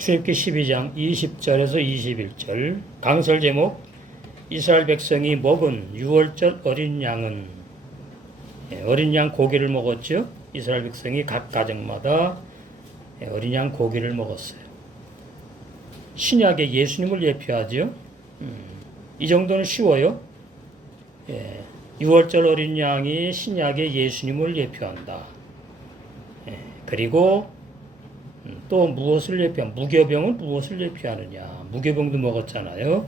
출애굽기 12장 20절에서 21절 강설 제목 이스라엘 백성이 먹은 유월절 어린 양은 어린 양 고기를 먹었죠. 이스라엘 백성이 각 가정마다 어린 양 고기를 먹었어요. 신약의 예수님을 예표하죠. 이 정도는 쉬워요. 유월절 어린 양이 신약의 예수님을 예표한다. 그리고 또 무엇을 예표하냐? 무교병은 무엇을 예표하느냐? 무교병도 먹었잖아요.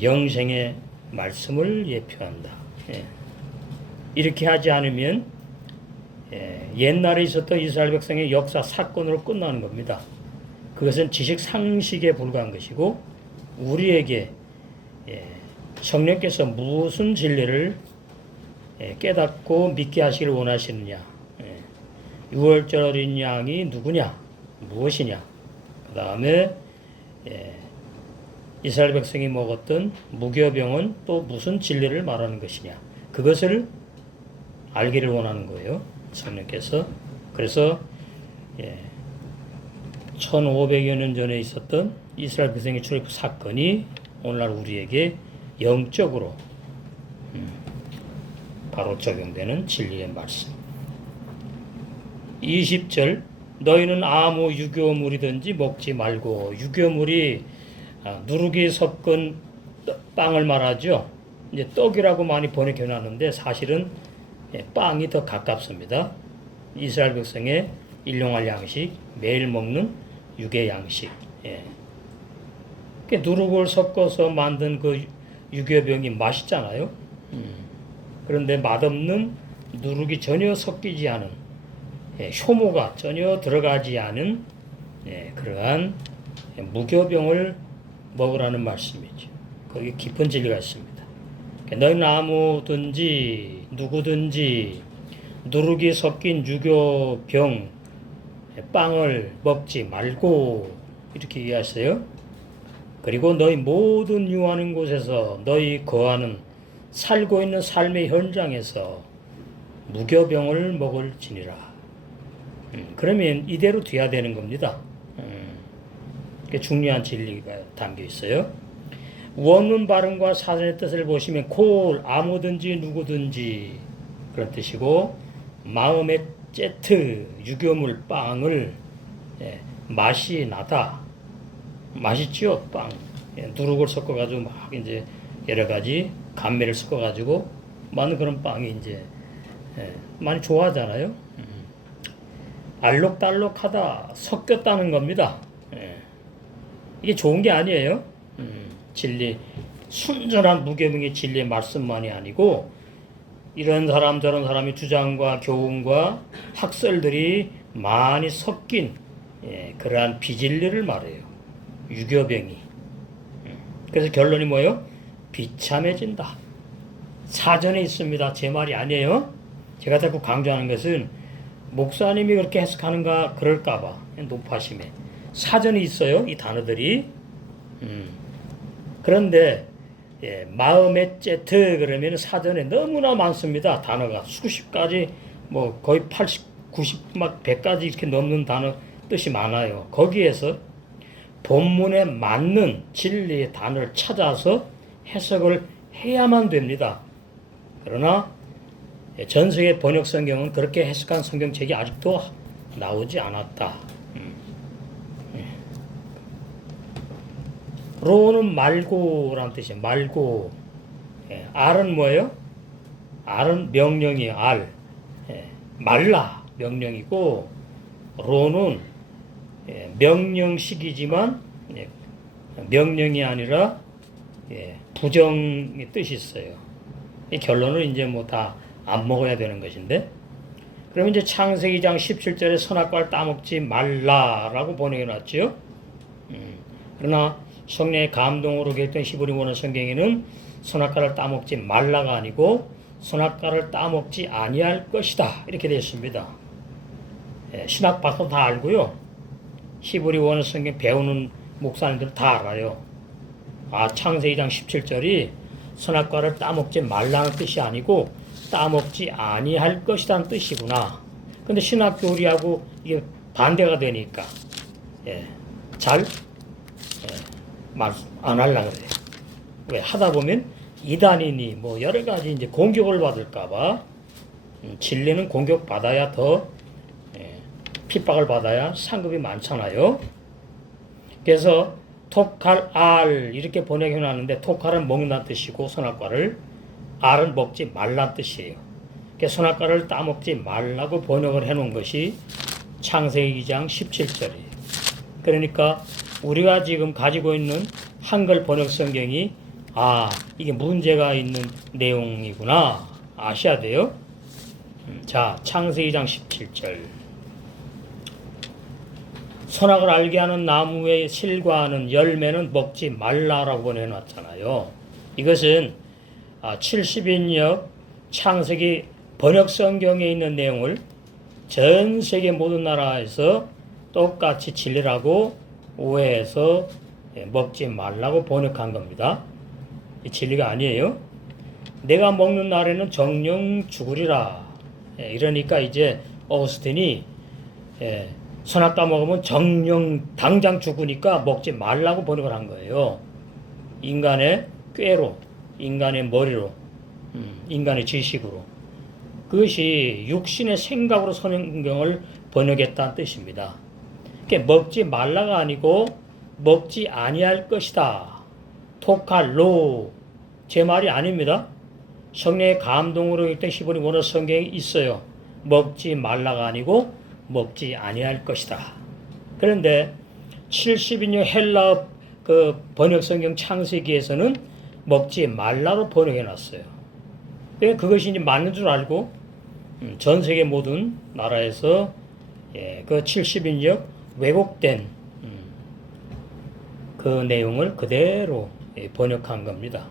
영생의 말씀을 예표한다. 이렇게 하지 않으면 옛날에 있었던 이스라엘 백성의 역사 사건으로 끝나는 겁니다. 그것은 지식 상식에 불과한 것이고 우리에게 성령께서 무슨 진리를 깨닫고 믿게 하시길 원하시느냐? 유월절 어린 양이 누구냐? 무엇이냐? 그 다음에 이스라엘 백성이 먹었던 무교병은 또 무슨 진리를 말하는 것이냐? 그것을 알기를 원하는 거예요. 성령께서. 그래서 1500여 년 전에 있었던 이스라엘 백성의 출애굽 사건이 오늘날 우리에게 영적으로 바로 적용되는 진리의 말씀. 20절 너희는 아무 유교물이든지 먹지 말고, 유교물이 누룩이 섞은 빵을 말하죠. 이제 떡이라고 많이 번역해놨는데 사실은 빵이 더 가깝습니다. 이스라엘 백성의 일용할 양식, 매일 먹는 유교 양식. 누룩을 섞어서 만든 그 유교병이 맛있잖아요. 그런데 맛없는 누룩이 전혀 섞이지 않은, 효모가 전혀 들어가지 않은 그러한 무교병을 먹으라는 말씀이죠. 거기 깊은 진리가 있습니다. 너희는 아무든지 누구든지 누룩이 섞인 유교병 빵을 먹지 말고 이렇게 이해하세요. 그리고 너희 모든 유하는 곳에서 너희 거하는 살고 있는 삶의 현장에서 무교병을 먹을지니라. 그러면 이대로 돼야 되는 겁니다. 중요한 진리가 담겨 있어요. 원문 발음과 사전의 뜻을 보시면 콜 아무든지 누구든지 그런 뜻이고, 마음의 째트 유교물 빵을 맛이 나다. 맛있죠 빵. 누룩을 섞어가지고 막 이제 여러 가지 감매를 섞어가지고 만든 그런 빵이 이제 많이 좋아하잖아요. 알록달록하다, 섞였다는 겁니다. 이게 좋은 게 아니에요. 진리, 순전한 무교병의 진리의 말씀만이 아니고 이런 사람 저런 사람의 주장과 교훈과 학설들이 많이 섞인 그러한 비진리를 말해요. 유교병이. 그래서 결론이 뭐예요? 비참해진다. 사전에 있습니다. 제 말이 아니에요. 제가 자꾸 강조하는 것은 목사님이 그렇게 해석하는가 그럴까봐 높아심에 사전이 있어요. 이 단어들이. 그런데 마음의 째트 그러면 사전에 너무나 많습니다. 단어가 수십 가지, 뭐 거의 80, 90, 막 100가지 이렇게 넘는 단어 뜻이 많아요. 거기에서 본문에 맞는 진리의 단어를 찾아서 해석을 해야만 됩니다. 그러나 전 세계 번역 성경은 그렇게 해석한 성경책이 아직도 나오지 않았다. 로는 말고라는 뜻이에요. 말고. 알은 뭐예요? 알은 명령이에요. 알. 말라 명령이고, 로는 명령식이지만 명령이 아니라 부정의 뜻이 있어요. 이 결론은 이제 뭐 다 안 먹어야 되는 것인데, 그러면 이제 창세기 2장 17절에 선악과를 따먹지 말라라고 번역해놨죠. 그러나 성령의 감동으로 기록된 히브리 원어 성경에는 선악과를 따먹지 말라가 아니고 선악과를 따먹지 아니할 것이다 이렇게 되어 있습니다. 신학 봐서 다 알고요. 히브리 원어 성경 배우는 목사님들 다 알아요. 창세기 2장 17절이 선악과를 따먹지 말라는 뜻이 아니고 따먹지 아니할 것이라는 뜻이구나. 근데 신학 교리하고 이게 반대가 되니까 잘 말 안 하려고 그래요. 왜 하다 보면 이단이니 뭐 여러 가지 이제 공격을 받을까봐 진리는 공격 받아야 더 핍박을 받아야 상급이 많잖아요. 그래서 톡할 알 이렇게 번역해 놨는데 톡할은 먹는다는 뜻이고 선악과를 알은 먹지 말란 뜻이에요. 그래서 선악과를 따먹지 말라고 번역을 해 놓은 것이 창세기 2장 17절이에요. 그러니까 우리가 지금 가지고 있는 한글 번역 성경이 이게 문제가 있는 내용이구나 아셔야 돼요. 자, 창세기 2장 17절. 선악을 알게 하는 나무의 실과는 열매는 먹지 말라라고 보내놨잖아요. 이것은 70인역 창세기 번역 성경에 있는 내용을 전 세계 모든 나라에서 똑같이 진리라고 오해해서 먹지 말라고 번역한 겁니다. 이 진리가 아니에요. 내가 먹는 날에는 정령 죽으리라. 이러니까 이제 어거스틴이 선악과 먹으면 정령 당장 죽으니까 먹지 말라고 번역을 한 거예요. 인간의 꾀로, 인간의 머리로, 인간의 지식으로. 그것이 육신의 생각으로 성경을 번역했다는 뜻입니다. 그러니까 먹지 말라가 아니고 먹지 아니할 것이다. 토칼로 제 말이 아닙니다. 성령의 감동으로 읽던 히브리 원어 성경이 있어요. 먹지 말라가 아니고 먹지 아니할 것이다. 그런데 70인용 헬라어 그 번역 성경 창세기에서는 먹지 말라로 번역해 놨어요. 그것이 이제 맞는 줄 알고 전 세계 모든 나라에서 그 70인역 왜곡된 그 내용을 그대로 번역한 겁니다.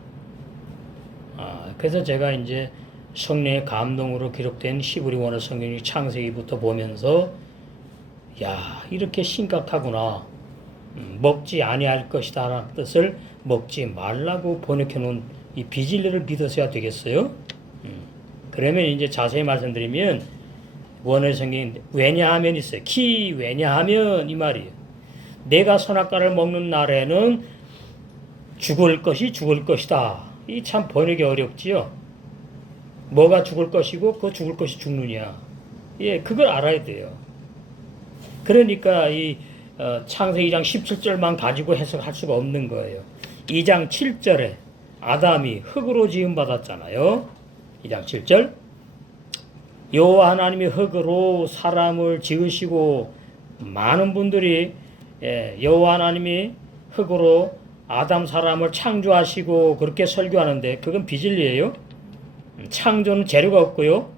그래서 제가 이제 성령의 감동으로 기록된 히브리 원어 성경이 창세기부터 보면서 이렇게 심각하구나. 먹지 아니할 것이다 라는 뜻을 먹지 말라고 번역해 놓은 이 비진리를 믿으셔야 되겠어요. 그러면 이제 자세히 말씀드리면 원어 성경이 왜냐하면 있어요. 왜냐하면 이 말이에요. 내가 선악과를 먹는 날에는 죽을 것이다. 이 참 번역이 어렵지요. 뭐가 죽을 것이고 그 죽을 것이 죽느냐. 그걸 알아야 돼요. 그러니까 이 창세기 2장 17절만 가지고 해석할 수가 없는 거예요. 2장 7절에 아담이 흙으로 지음 받았잖아요. 2장 7절. 여호와 하나님이 흙으로 사람을 지으시고 많은 분들이 여호와 하나님이 흙으로 아담 사람을 창조하시고 그렇게 설교하는데 그건 비진리예요. 창조는 재료가 없고요.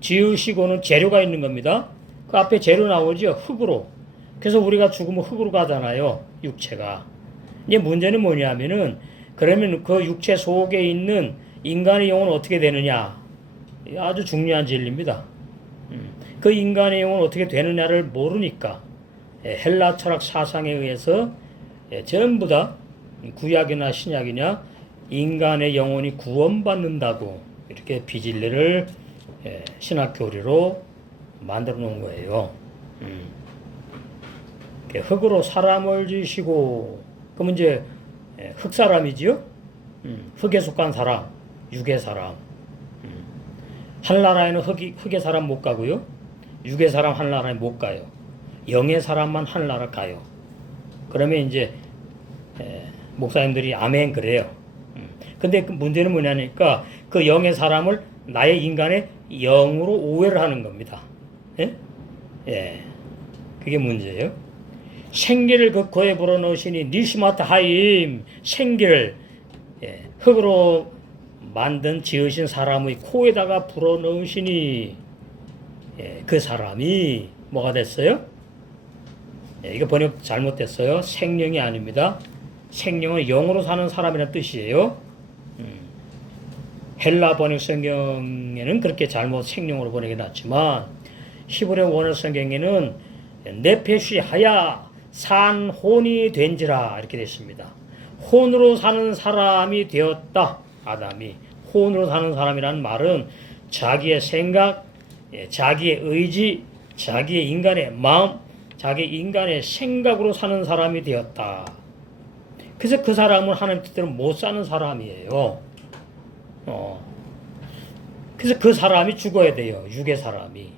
지으시고는 재료가 있는 겁니다. 그 앞에 재료 나오죠. 흙으로. 그래서 우리가 죽으면 흙으로 가잖아요. 육체가. 이제 문제는 뭐냐면은 그러면 그 육체 속에 있는 인간의 영혼은 어떻게 되느냐. 아주 중요한 진리입니다. 그 인간의 영혼은 어떻게 되느냐를 모르니까 헬라 철학 사상에 의해서 전부 다 구약이나 신약이냐 인간의 영혼이 구원받는다고 이렇게 비진리를 신학 교리로 만들어 놓은 거예요. 흙으로 사람을 지으시고 그러면 이제 흙 사람이지요. 흙에 속한 사람, 육의 사람. 하늘나라에는 흙의 사람 못 가고요. 육의 사람 하늘나라에 못 가요. 영의 사람만 하늘나라 가요. 그러면 이제 목사님들이 아멘 그래요. 근데 그 문제는 뭐냐니까 그 영의 사람을 나의 인간의 영으로 오해를 하는 겁니다. 그게 문제예요. 생기를 그 코에 불어넣으시니 니시마타 하임 생기를 흙으로 만든 지으신 사람의 코에다가 불어넣으시니 그 사람이 뭐가 됐어요? 이거 번역 잘못됐어요. 생명이 아닙니다. 생명은 영으로 사는 사람이라는 뜻이에요. 헬라 번역 성경에는 그렇게 잘못 생명으로 번역해 놨지만 히브리 원어 성경에는 네페시 하야 산 혼이 된지라 이렇게 됐습니다. 혼으로 사는 사람이 되었다. 아담이 혼으로 사는 사람이라는 말은 자기의 생각, 자기의 의지, 자기의 인간의 마음, 자기 인간의 생각으로 사는 사람이 되었다. 그래서 그 사람은 하나님 뜻대로 못 사는 사람이에요. 그래서 그 사람이 죽어야 돼요. 육의 사람이.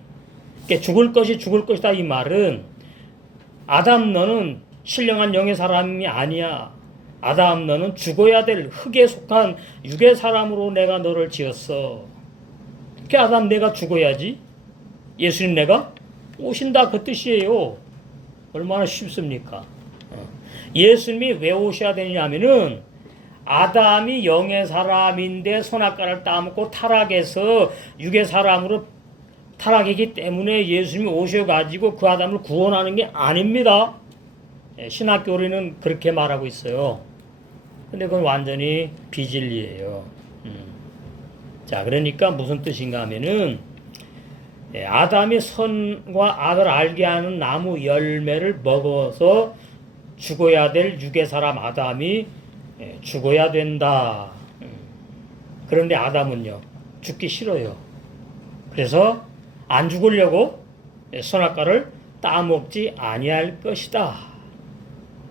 그러니까 죽을 것이 죽을 것이다 이 말은 아담 너는 신령한 영의 사람이 아니야. 아담 너는 죽어야 될 흙에 속한 육의 사람으로 내가 너를 지었어. 그러니까 아담 내가 죽어야지. 예수님 내가 오신다 그 뜻이에요. 얼마나 쉽습니까? 예수님이 왜 오셔야 되냐면은 아담이 영의 사람인데 선악과를 따먹고 타락해서 육의 사람으로 타락이기 때문에 예수님이 오셔가지고 그 아담을 구원하는 게 아닙니다. 신학교리는 그렇게 말하고 있어요. 근데 그건 완전히 비진리예요. 자, 그러니까 무슨 뜻인가 하면은 아담이 선과 악을 알게 하는 나무 열매를 먹어서 죽어야 될 육의 사람 아담이 죽어야 된다. 그런데 아담은요 죽기 싫어요. 그래서 안 죽으려고 선악과를 따먹지 아니할 것이다.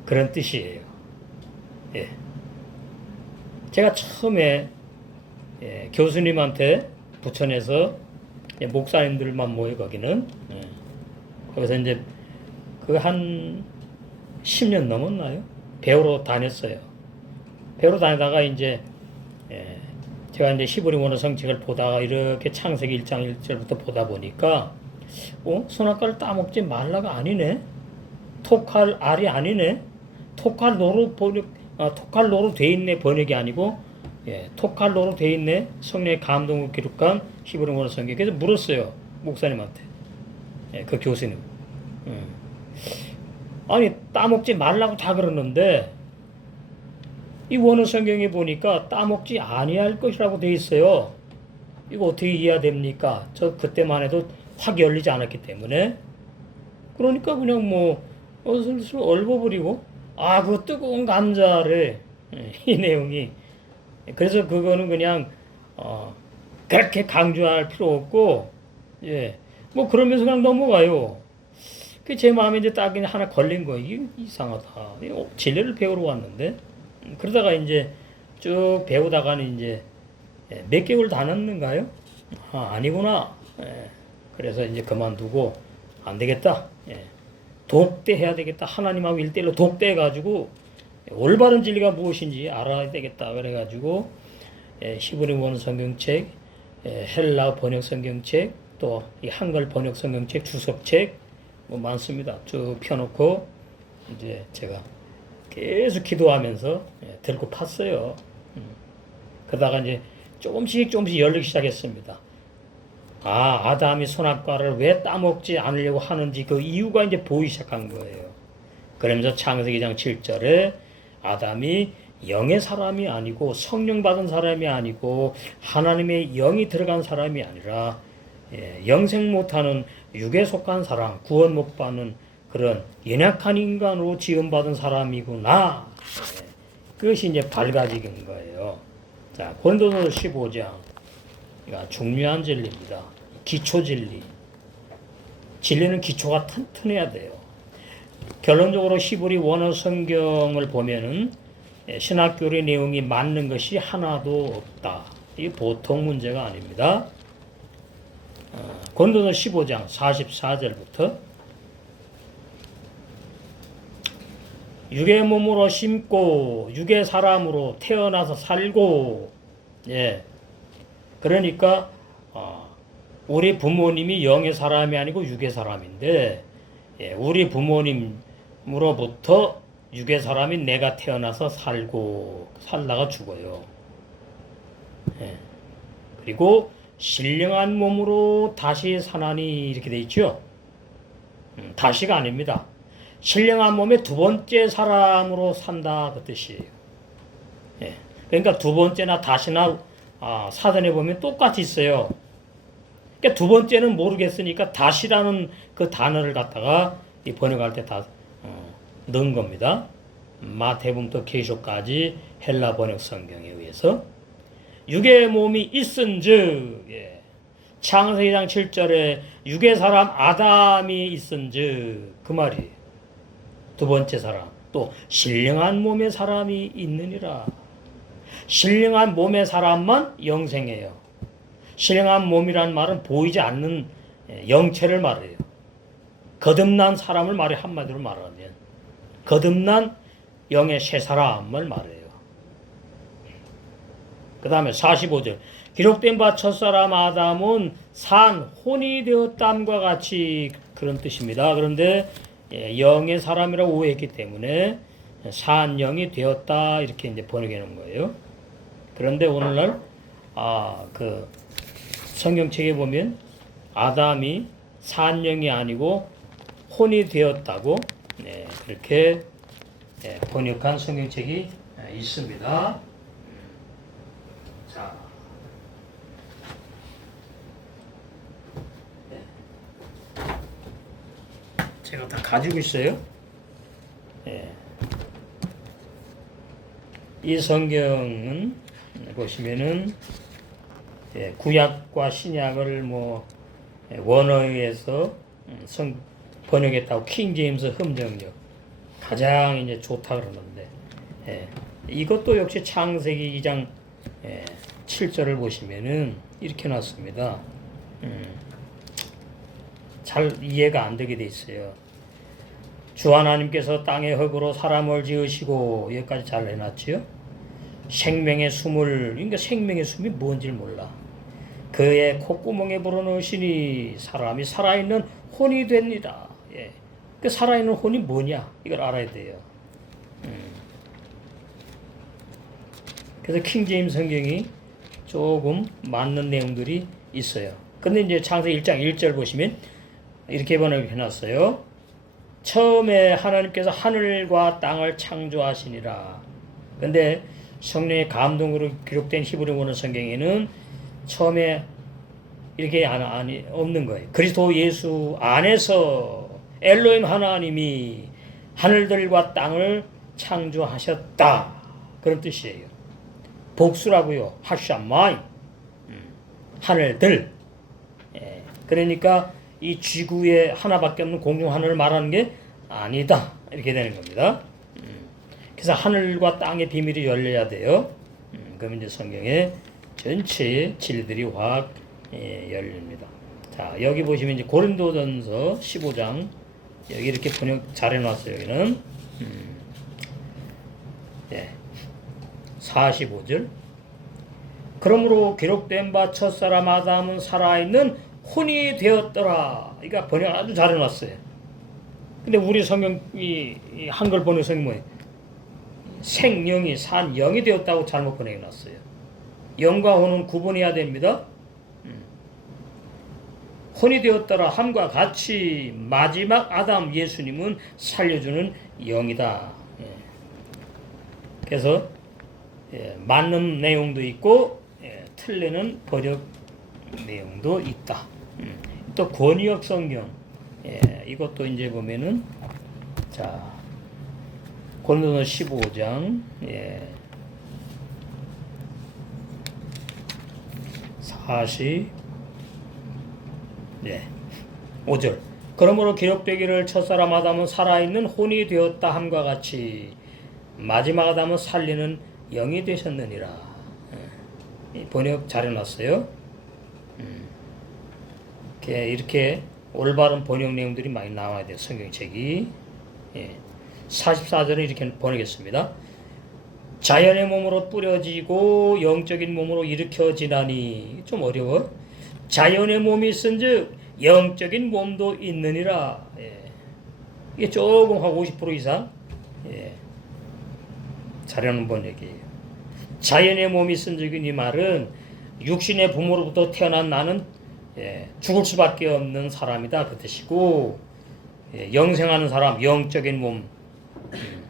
그런 뜻이에요. 예. 제가 처음에 교수님한테 부천에서 목사님들만 모여 거기는 거기서 이제 그 한 10년 넘었나요? 배우러 다녔어요. 배우러 다니다가 이제 제가 이제 히브리 원어 성책을 보다가 이렇게 창세기 1장 1절부터 보다 보니까 선악과를 따먹지 말라가 아니네. 톡할 알이 아니네. 톡할로로 번역 톡할로로 돼 있네. 번역이 아니고 톡할로로 돼 있네. 성령의 감동을 기록한 히브리 원어 성경. 그래서 물었어요 목사님한테. 그 교수님. 아니 따먹지 말라고 다 그러는데 이 원어 성경에 보니까 따먹지 아니할 것이라고 돼 있어요. 이거 어떻게 이해해야 됩니까? 저 그때만 해도 확 열리지 않았기 때문에. 그러니까 그냥 뭐 슬슬 얼버무리고 그 뜨거운 감자래. 이 내용이. 그래서 그거는 그냥 그렇게 강조할 필요 없고 뭐 그러면서 그냥 넘어가요. 그 제 마음에 이제 딱 하나 걸린 거예요. 이게 이상하다. 진리를 배우러 왔는데 그러다가 이제 쭉 배우다가는 이제 몇 개월 다 넣는가요? 아니구나. 그래서 이제 그만두고 안 되겠다. 독대해야 되겠다. 하나님하고 일대일로 독대해가지고 올바른 진리가 무엇인지 알아야 되겠다. 그래가지고 히브리 원어 성경책, 헬라 번역 성경책, 또 이 한글 번역 성경책, 주석책 뭐 많습니다. 쭉 펴놓고 이제 제가 계속 기도하면서 들고 팠어요. 그러다가 이제 조금씩 열리기 시작했습니다. 아담이 선악과를 왜 따먹지 않으려고 하는지 그 이유가 이제 보이기 시작한 거예요. 그러면서 창세기 2장 7절에 아담이 영의 사람이 아니고 성령 받은 사람이 아니고 하나님의 영이 들어간 사람이 아니라 영생 못하는 육에 속한 사람, 구원 못 받는 그런 연약한 인간으로 지음받은 사람이구나. 그것이 이제 밝아지는 거예요. 자, 고린도서 15장. 중요한 진리입니다. 기초 진리. 진리는 기초가 튼튼해야 돼요. 결론적으로 히브리 원어 성경을 보면은 신학교리 내용이 맞는 것이 하나도 없다. 이게 보통 문제가 아닙니다. 고린도서 15장 44절부터 육의 몸으로 심고 육의 사람으로 태어나서 살고 그러니까 우리 부모님이 영의 사람이 아니고 육의 사람인데 우리 부모님으로부터 육의 사람인 내가 태어나서 살다가 죽어요. 그리고 신령한 몸으로 다시 사나니 이렇게 돼 있죠. 다시가 아닙니다. 신령한 몸의 두 번째 사람으로 산다 그 뜻이에요. 그러니까 두 번째나 다시나 사전에 보면 똑같이 있어요. 그러니까 두 번째는 모르겠으니까 다시라는 그 단어를 갖다가 번역할 때 다 넣은 겁니다. 마태복음부터 계시록까지 헬라 번역 성경에 의해서 육의 몸이 있은즉 창세기 2장 7절에 육의 사람 아담이 있은즉 그 말이에요. 두 번째 사람. 또 신령한 몸의 사람이 있느니라. 신령한 몸의 사람만 영생해요. 신령한 몸이란 말은 보이지 않는 영체를 말해요. 거듭난 사람을 말해 한마디로 말하면 거듭난 영의 새 사람을 말해요. 그 다음에 45절 기록된 바 첫사람 아담은 산 혼이 되었담과 같이 그런 뜻입니다. 그런데 영의 사람이라고 오해했기 때문에 산 영이 되었다 이렇게 이제 번역해 놓은 거예요. 그런데 오늘날 그 성경책에 보면 아담이 산 영이 아니고 혼이 되었다고 그렇게 번역한 성경책이 있습니다. 자, 제가 다 가지고 있어요. 이 성경은 보시면은 구약과 신약을 뭐 원어에서 번역했다고 킹 제임스 흠정력 가장 이제 좋다 그러는데 이것도 역시 창세기 2장 7절을 보시면은 이렇게 놨습니다. 잘 이해가 안 되게 돼 있어요. 주 하나님께서 땅의 흙으로 사람을 지으시고 여기까지 잘 해놨지요. 생명의 숨을 그러니까 생명의 숨이 뭔지를 몰라. 그의 콧구멍에 불어넣으시니 사람이 살아있는 혼이 됩니다. 그 살아있는 혼이 뭐냐 이걸 알아야 돼요. 그래서 킹제임스 성경이 조금 맞는 내용들이 있어요. 근데 이제 창세기 1장 1절 보시면 이렇게 번역해 놨어요. 처음에 하나님께서 하늘과 땅을 창조하시니라. 근데 성령의 감동으로 기록된 히브리 원어 성경에는 처음에 이렇게 없는 거예요. 그리스도 예수 안에서 엘로힘 하나님이 하늘들과 땅을 창조하셨다. 그런 뜻이에요. 복수라고요. 하샤마이. 하늘들. 그러니까 이 지구에 하나밖에 없는 공중 하늘을 말하는 게 아니다. 이렇게 되는 겁니다. 그래서 하늘과 땅의 비밀이 열려야 돼요. 그러면 이제 성경의 전체의 진리들이 확 열립니다. 자, 여기 보시면 이제 고린도전서 15장 여기 이렇게 번역 잘 해놨어요. 여기는 45절 그러므로 기록된 바 첫사람 아담은 살아있는 혼이 되었더라. 그러니까 번역 아주 잘 해놨어요. 근데 우리 성경 이 한글 번역 성경이 뭐예요? 생영이 산 영이 되었다고 잘못 번역해놨어요. 영과 혼은 구분해야 됩니다. 혼이 되었더라 함과 같이 마지막 아담 예수님은 살려주는 영이다. 그래서 맞는 내용도 있고 틀리는 번역 내용도 있다. 또 권위역 성경 이것도 이제 보면은 자 고린도서 15장 5절 그러므로 기록되기를 첫사람 아담은 살아있는 혼이 되었다 함과 같이 마지막 아담은 살리는 영이 되셨느니라. 번역 잘 해놨어요. 이렇게 올바른 번역 내용들이 많이 나와야 돼요. 성경책이 44절은 이렇게 번역했습니다. 자연의 몸으로 뿌려지고 영적인 몸으로 일으켜지나니 좀 어려워. 자연의 몸이 있은즉 영적인 몸도 있느니라. 이게 조금 한 50% 이상 잘하는 번역이에요. 자연의 몸이 있은즉 이 말은 육신의 부모로부터 태어난 나는 죽을 수밖에 없는 사람이다 그 뜻이고 영생하는 사람 영적인 몸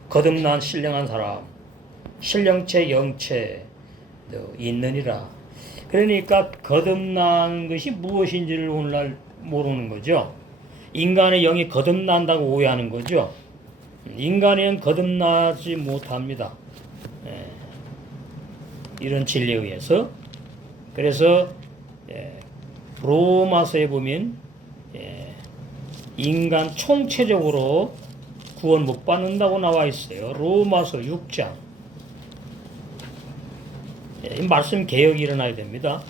거듭난 신령한 사람 신령체 영체도 있느니라. 그러니까 거듭난 것이 무엇인지를 오늘날 모르는 거죠. 인간의 영이 거듭난다고 오해하는 거죠. 인간의 영 거듭나지 못합니다. 이런 진리에 의해서. 그래서 로마서에 보면 인간 총체적으로 구원 못 받는다고 나와 있어요. 로마서 6장. 이 말씀 개혁이 일어나야 됩니다.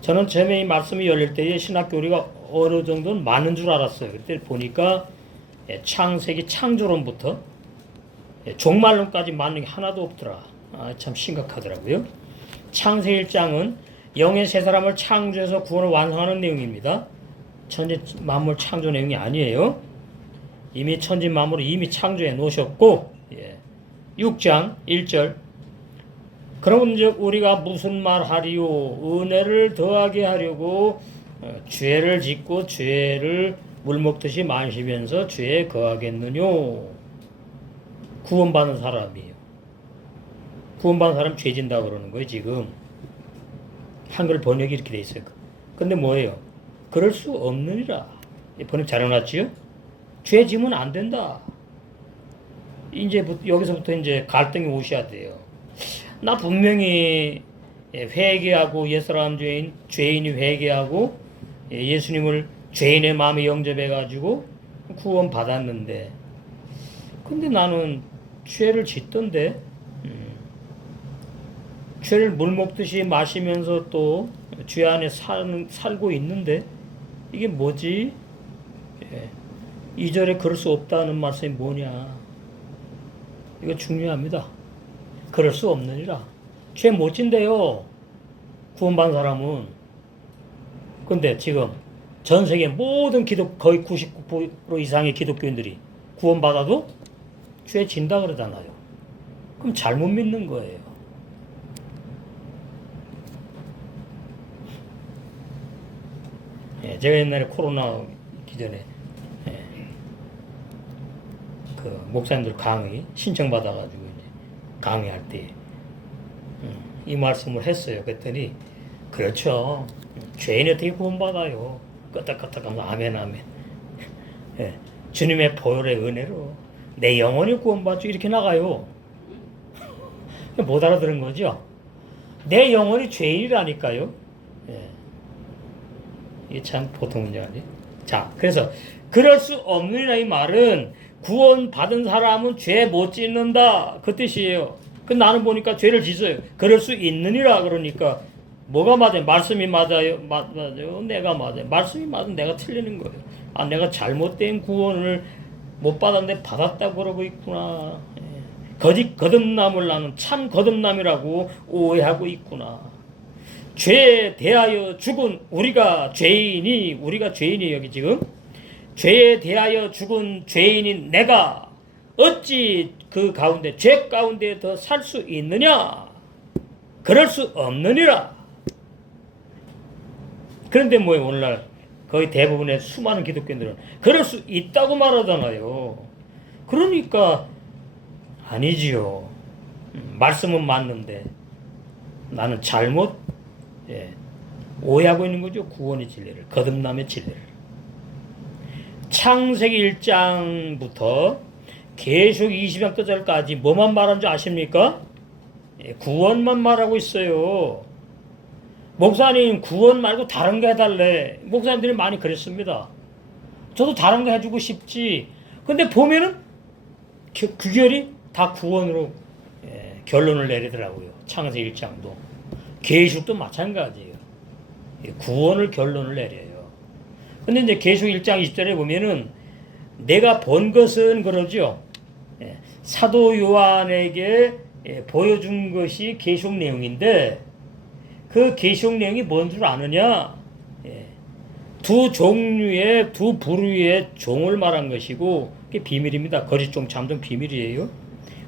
저는 처음에 이 말씀이 열릴 때에 신학교리가 어느 정도는 많은 줄 알았어요. 그때 보니까 창세기 창조론부터 종말론까지 맞는 게 하나도 없더라. 참 심각하더라고요. 창세기 1장은 영의 세 사람을 창조해서 구원을 완성하는 내용입니다. 천지 만물 창조 내용이 아니에요. 이미 천지 만물을 이미 창조해 놓으셨고, 6장 1절. 그런즉 우리가 무슨 말 하리요? 은혜를 더하게 하려고 죄를 짓고 죄를 물먹듯이 마시면서 죄에 거하겠느뇨? 구원받는 사람이에요. 구원받는 사람 죄 진다고 그러는 거예요, 지금. 한글 번역이 이렇게 돼 있어요. 근데 뭐예요? 그럴 수 없느니라. 번역 잘 해놨지요? 죄 지면 안 된다. 이제 여기서부터 이제 갈등이 오셔야 돼요. 나 분명히 회개하고 옛사람 죄인이 회개하고 예수님을 죄인의 마음에 영접해가지고 구원 받았는데, 근데 나는 죄를 짓던데, 죄를 물 먹듯이 마시면서 또 죄 안에 살고 있는데 이게 뭐지? 2절에 그럴 수 없다는 말씀이 뭐냐? 이거 중요합니다. 그럴 수 없느니라. 죄 못 진대요. 구원받은 사람은. 근데 지금 전 세계 모든 거의 99% 이상의 기독교인들이 구원받아도 죄 진다 그러잖아요. 그럼 잘못 믿는 거예요. 제가 옛날에 코로나 기전에 그 목사님들 강의 신청받아가지고 이제 강의할 때 이 말씀을 했어요. 그랬더니 그렇죠. 죄인이 어떻게 구원받아요? 끄덕끄덕하면서 아멘 아멘. 주님의 보혈의 은혜로 내 영혼이 구원받죠. 이렇게 나가요. 못 알아들은 거죠. 내 영혼이 죄인이라니까요. 이게 참 보통 문제 아니에요. 자, 그래서 그럴 수 없느니라 이 말은 구원 받은 사람은 죄 못 짓는다 그 뜻이에요. 그 나는 보니까 죄를 짓어요. 그럴 수 있느니라 그러니까 뭐가 맞아요? 말씀이 맞아요? 맞아요. 내가 맞아요. 말씀이 맞으면 내가 틀리는 거예요. 아, 내가 잘못된 구원을 못 받았는데 받았다고 그러고 있구나. 거듭남을 나는 참 거듭남이라고 오해하고 있구나. 죄에 대하여 죽은 우리가 죄인이 여기 지금 죄에 대하여 죽은 죄인인 내가 어찌 그 가운데 죄 가운데 더 살 수 있느냐? 그럴 수 없느니라. 그런데 뭐예요? 오늘날 거의 대부분의 수많은 기독교인들은 그럴 수 있다고 말하잖아요. 그러니까 아니지요. 말씀은 맞는데 나는 잘못 오해하고 있는 거죠. 구원의 진리를, 거듭남의 진리를. 창세기 1장부터 계시록 20장 끝절까지 뭐만 말하는 줄 아십니까? 구원만 말하고 있어요. 목사님 구원 말고 다른 거 해달래. 목사님들이 많이 그랬습니다. 저도 다른 거 해주고 싶지. 근데 보면은 그 결이 다 구원으로 결론을 내리더라고요. 창세기 1장도. 계시록도 마찬가지예요. 구원을 결론을 내려요. 근데 이제 계시록 1장 20절에 보면은 내가 본 것은 그러죠. 사도 요한에게 보여준 것이 계시록 내용인데 그 계시록 내용이 뭔 줄 아느냐? 두 종류의 두 부류의 종을 말한 것이고 그게 비밀입니다. 거짓종 참종 비밀이에요.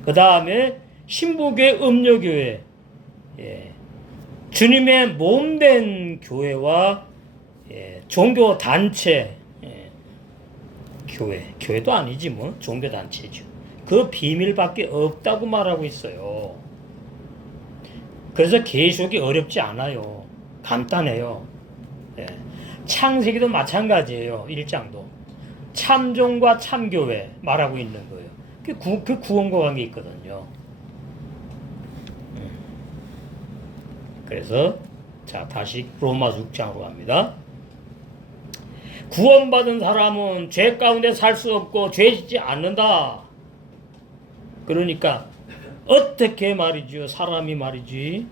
그 다음에 신부교회 음료교회 주님의 몸된 교회와 종교 단체 교회도 아니지 뭐 종교 단체죠. 그 비밀밖에 없다고 말하고 있어요. 그래서 계시록이 어렵지 않아요. 간단해요. 창세기도 마찬가지예요. 1장도 참종과 참교회 말하고 있는 거예요. 그 구원과 관계 있거든요. 그래서 자 다시 로마서 6장으로 갑니다. 구원받은 사람은 죄 가운데 살 수 없고 죄 짓지 않는다. 그러니까 어떻게 말이죠? 사람이 말이지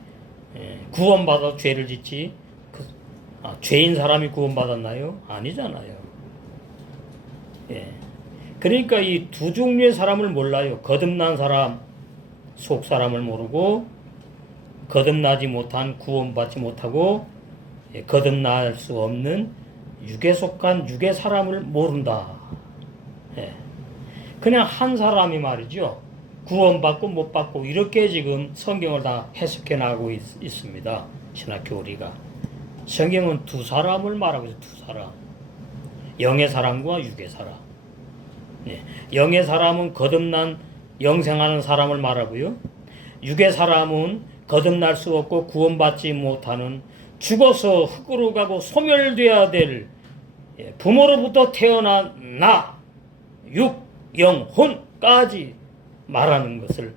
구원받아 죄를 짓지 죄인 사람이 구원받았나요? 아니잖아요. 그러니까 이 두 종류의 사람을 몰라요. 거듭난 사람, 속 사람을 모르고 거듭나지 못한 구원받지 못하고 거듭날 수 없는 육에 속한 육의 사람을 모른다. 그냥 한 사람이 말이죠. 구원받고 못 받고 이렇게 지금 성경을 다 해석해 나가고 있습니다. 신학교리가. 성경은 두 사람을 말하고 있어요. 두 사람. 영의 사람과 육의 사람. 영의 사람은 거듭난 영생하는 사람을 말하고요. 육의 사람은 거듭날 수 없고 구원받지 못하는 죽어서 흙으로 가고 소멸되어야 될 부모로부터 태어난 나, 육, 영, 혼까지 말하는 것을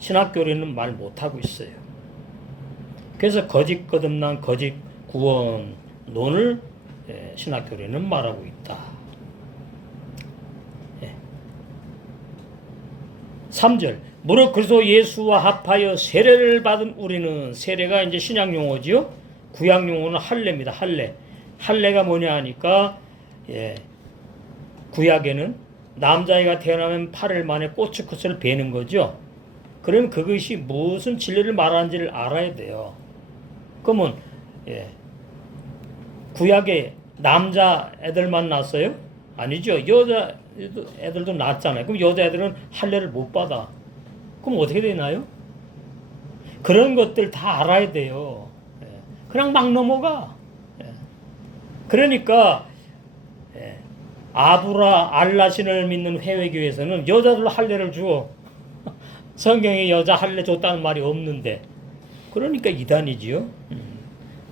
신학교리는 말 못하고 있어요. 그래서 거짓 거듭난 거짓 구원론을 신학교리는 말하고 있다. 3절 무릇 그리스도 예수와 합하여 세례를 받은 우리는 세례가 이제 신약 용어지요. 구약 용어는 할례입니다. 할례. 할례가 뭐냐 하니까 구약에는 남자아이가 태어나면 8일 만에 꼬치컷을 베는 거죠. 그럼 그것이 무슨 진리를 말하는지를 알아야 돼요. 그러면 구약에 남자 애들만 낳았어요? 아니죠. 여자 애들도 낳았잖아요. 그럼 여자애들은 할례를 못 받아. 그럼 어떻게 되나요? 그런 것들 다 알아야 돼요. 그냥 막 넘어가. 그러니까 아브라 알라신을 믿는 회외교에서는 여자들로 할례를 주어. 성경에 여자 할례 줬다는 말이 없는데. 그러니까 이단이지요.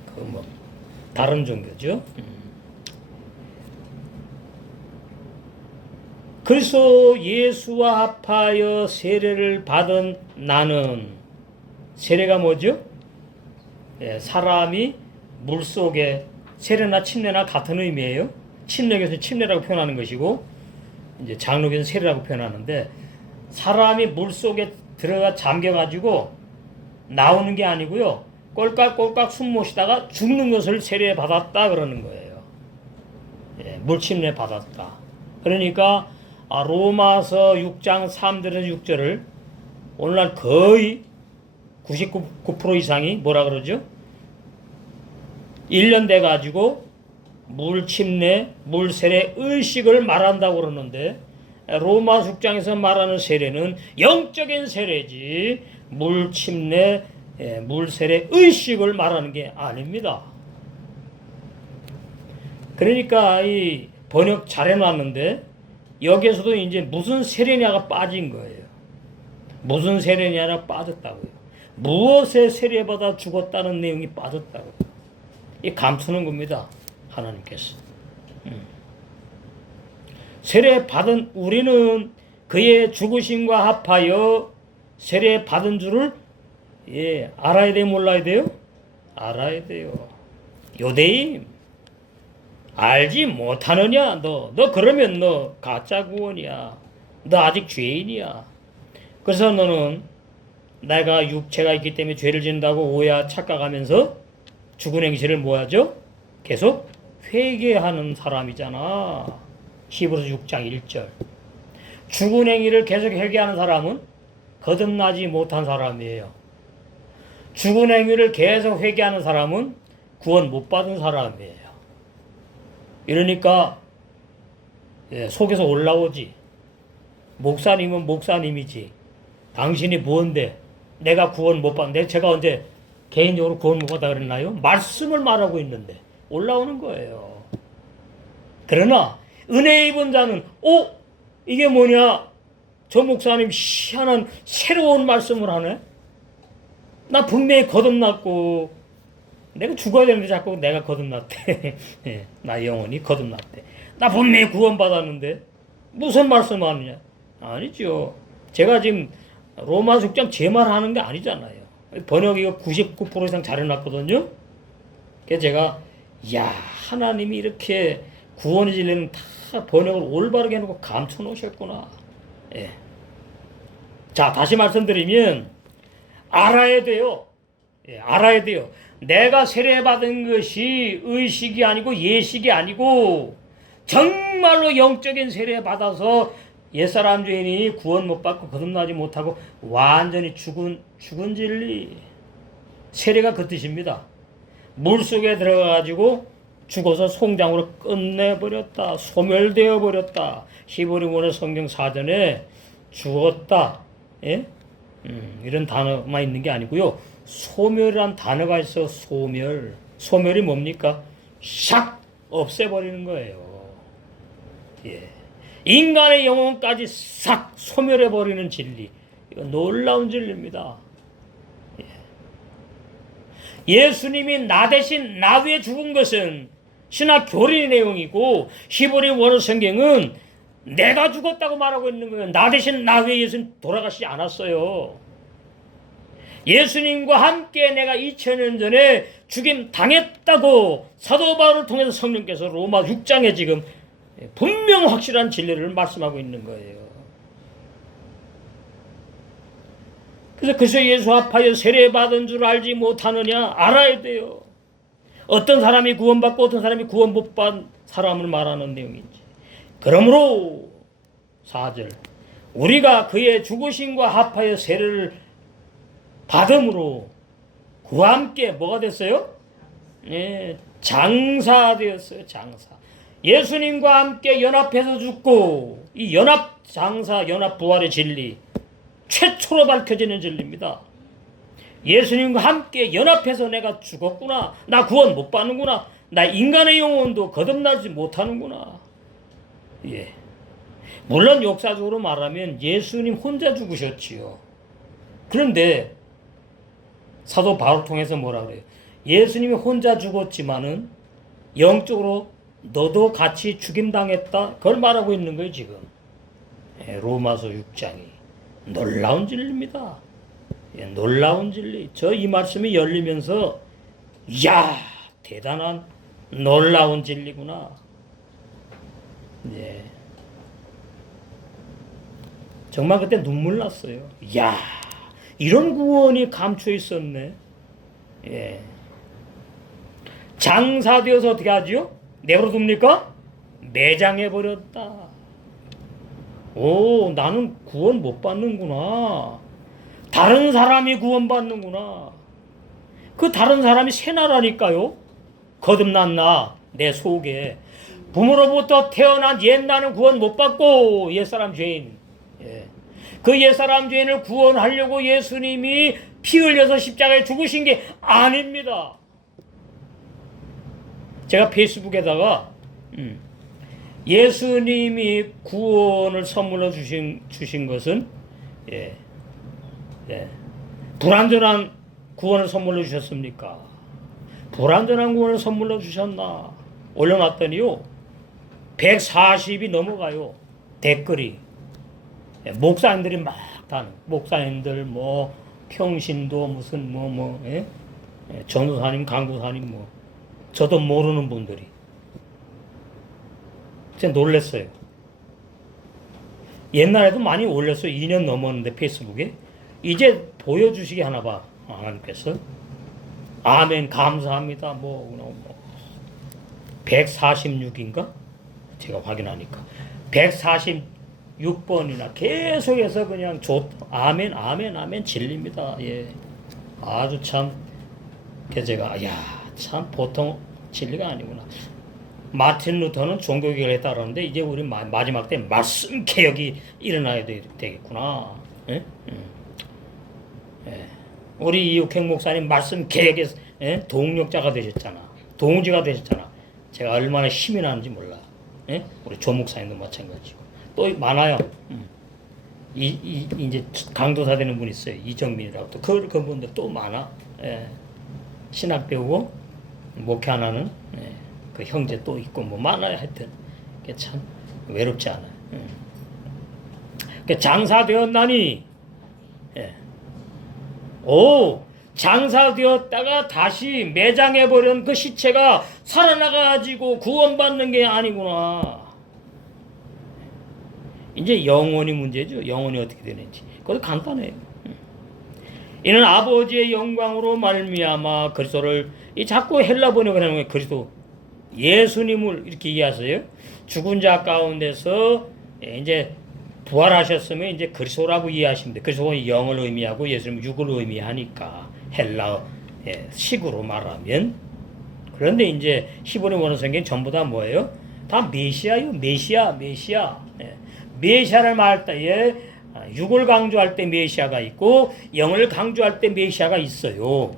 그 뭐 다른 종교죠. 그래서 예수와 합하여 세례를 받은 나는 세례가 뭐죠? 사람이 물속에 세례나 침례나 같은 의미예요. 침례에서 침례라고 표현하는 것이고 이제 장로교는 세례라고 표현하는데 사람이 물속에 들어가 잠겨가지고 나오는 게 아니고요. 꼴깍꼴깍 숨 못 쉬다가 죽는 것을 세례 받았다 그러는 거예요. 물침례 받았다. 그러니까 로마서 6장 3절에서 6절을 오늘날 거의 99% 이상이 뭐라 그러죠? 1년 돼가지고 물침례, 물세례, 의식을 말한다고 그러는데 로마서 6장에서 말하는 세례는 영적인 세례지 물침례, 물세례, 의식을 말하는 게 아닙니다. 그러니까 이 번역 잘 해놨는데 여기에서도 이제 무슨 세례냐가 빠진 거예요. 무슨 세례냐가 빠졌다고요. 무엇에 세례받아 죽었다는 내용이 빠졌다고요. 이 감추는 겁니다. 하나님께서. 세례받은 우리는 그의 죽으심과 합하여 세례받은 줄을 알아야 돼요? 몰라야 돼요? 알아야 돼요. 요대임 알지 못하느냐? 너 그러면 너 가짜 구원이야. 너 아직 죄인이야. 그래서 너는 내가 육체가 있기 때문에 죄를 짓는다고 오해와 착각하면서 죽은 행실을 뭐 하죠? 계속 회개하는 사람이잖아. 히브리서 6장 1절. 죽은 행위를 계속 회개하는 사람은 거듭나지 못한 사람이에요. 죽은 행위를 계속 회개하는 사람은 구원 못 받은 사람이에요. 이러니까 속에서 올라오지. 목사님은 목사님이지. 당신이 뭔데? 내가 구원 못 받는데 제가 언제 개인적으로 구원 못 받아 그랬나요? 말씀을 말하고 있는데 올라오는 거예요. 그러나 은혜 입은 자는 이게 뭐냐? 저 목사님 희한한 새로운 말씀을 하네. 나 분명히 거듭났고 내가 죽어야 되는데 자꾸 내가 거듭났대. 나 영원히 거듭났대. 나 분명히 구원받았는데 무슨 말씀 하느냐? 아니죠. 제가 지금 로마서 6장 제 말 하는 게 아니잖아요. 번역 이거 99% 이상 잘 해놨거든요. 그래서 제가 야 하나님이 이렇게 구원의 진리는 다 번역을 올바르게 해놓고 감춰 놓으셨구나. 예. 자 다시 말씀드리면 알아야 돼요. 예, 알아야 돼요. 내가 세례받은 것이 의식이 아니고 예식이 아니고 정말로 영적인 세례 받아서 옛사람 죄인이 구원 못 받고 거듭나지 못하고 완전히 죽은 진리. 세례가 그 뜻입니다. 물속에 들어가가지고 죽어서 송장으로 끝내버렸다. 소멸되어 버렸다. 히브리문의 성경 사전에 죽었다. 예? 이런 단어만 있는 게 아니고요. 소멸이란 단어가 있어. 소멸. 소멸이 뭡니까? 샥 없애버리는 거예요. 예. 인간의 영혼까지 싹 소멸해버리는 진리. 이거 놀라운 진리입니다. 예. 예수님이 나 대신 나 위해 죽은 것은 신학 교리의 내용이고 히브리 원어 성경은 내가 죽었다고 말하고 있는 거예요. 나 대신 나 위해 예수님 돌아가시지 않았어요. 예수님과 함께 내가 2000년 전에 죽임 당했다고 사도 바울을 통해서 성령께서 로마 6장에 지금 분명 확실한 진리를 말씀하고 있는 거예요. 그래서 그래서 예수 앞하여 세례받은 줄 알지 못하느냐? 알아야 돼요. 어떤 사람이 구원받고 어떤 사람이 구원 못 받은 사람을 말하는 내용인지. 그러므로 4절 우리가 그의 죽으심과 합하여 세례를 받음으로 그와 함께 뭐가 됐어요? 예, 장사되었어요. 장사. 예수님과 함께 연합해서 죽고 이 연합 장사, 연합 부활의 진리 최초로 밝혀지는 진리입니다. 예수님과 함께 연합해서 내가 죽었구나. 나 구원 못 받는구나. 나 인간의 영혼도 거듭나지 못하는구나. 예. 물론 역사적으로 말하면 예수님 혼자 죽으셨지요. 그런데 사도 바울 통해서 뭐라 그래요? 예수님이 혼자 죽었지만은 영적으로 너도 같이 죽임당했다. 그걸 말하고 있는 거예요 지금. 예, 로마서 6장이 놀라운 진리입니다. 예, 놀라운 진리. 저 이 말씀이 열리면서 이야 대단한 놀라운 진리구나. 예. 정말 그때 눈물 났어요. 이야 이런 구원이 감춰 있었네. 예. 장사되어서 어떻게 하지요? 내버려둡니까? 매장해버렸다. 오, 나는 구원 못 받는구나. 다른 사람이 구원받는구나. 그 다른 사람이 새 나라니까요. 거듭난 나, 내 속에. 부모로부터 태어난 옛나는 구원 못 받고 옛사람 죄인. 예. 그 옛사람 죄인을 구원하려고 예수님이 피 흘려서 십자가에 죽으신 게 아닙니다. 제가 페이스북에다가 예수님이 구원을 선물로 주신 것은 예, 불완전한 구원을 선물로 주셨습니까? 불완전한 구원을 선물로 주셨나? 올려놨더니요 140이 넘어가요. 댓글이. 예, 목사님들이 막 다는 목사님들 뭐 평신도 무슨 예? 전도사님 강도사님 뭐 저도 모르는 분들이 진짜 놀랐어요. 옛날에도 많이 올렸어요. 2년 넘었는데 페이스북에 이제 보여주시게 하나 봐 하나님께서. 아멘 감사합니다. 뭐 146인가 제가 확인하니까 146번이나 계속해서 그냥 아멘 아멘 아멘 진리입니다. 예, 아주 참 제가 참 보통 진리가 아니구나. 마틴 루터는 종교개혁을 했다 그러는데 이제 우리 마지막 때 말씀 개혁이 일어나야 되겠구나. 예? 예. 우리 이육행 목사님 말씀 개혁의 동력자가 되셨잖아. 동지가 되셨잖아. 제가 얼마나 힘이 나는지 몰라. 예? 우리 조 목사님도 마찬가지고 또 많아요. 이제 강도사 되는 분 있어요. 이정민이라고 또 그분들 또 많아. 예. 신학 배우고 목회 안 하는 그 형제 또 있고 뭐 많아요. 하여튼 참 외롭지 않아요. 장사되었나니 오 장사되었다가 다시 매장해버린 그 시체가 살아나가지고 구원받는 게 아니구나. 이제 영혼이 문제죠. 영혼이 어떻게 되는지. 그것도 간단해요. 이는 아버지의 영광으로 말미암아 그리스도를, 이 자꾸 헬라 번역을 하는 거예요. 그리스도 예수님을 이렇게 이해하세요. 죽은 자 가운데서 이제 부활하셨으면 이제 그리스도라고 이해하시면 돼요. 그리스도는 영을 의미하고 예수님은 육을 의미하니까 헬라 식으로 말하면. 그런데 이제 히브리 원어 성경 전부 다 뭐예요? 다 메시아요. 메시아. 메시아를 말할 때에 육을 강조할 때 메시아가 있고 영을 강조할 때 메시아가 있어요.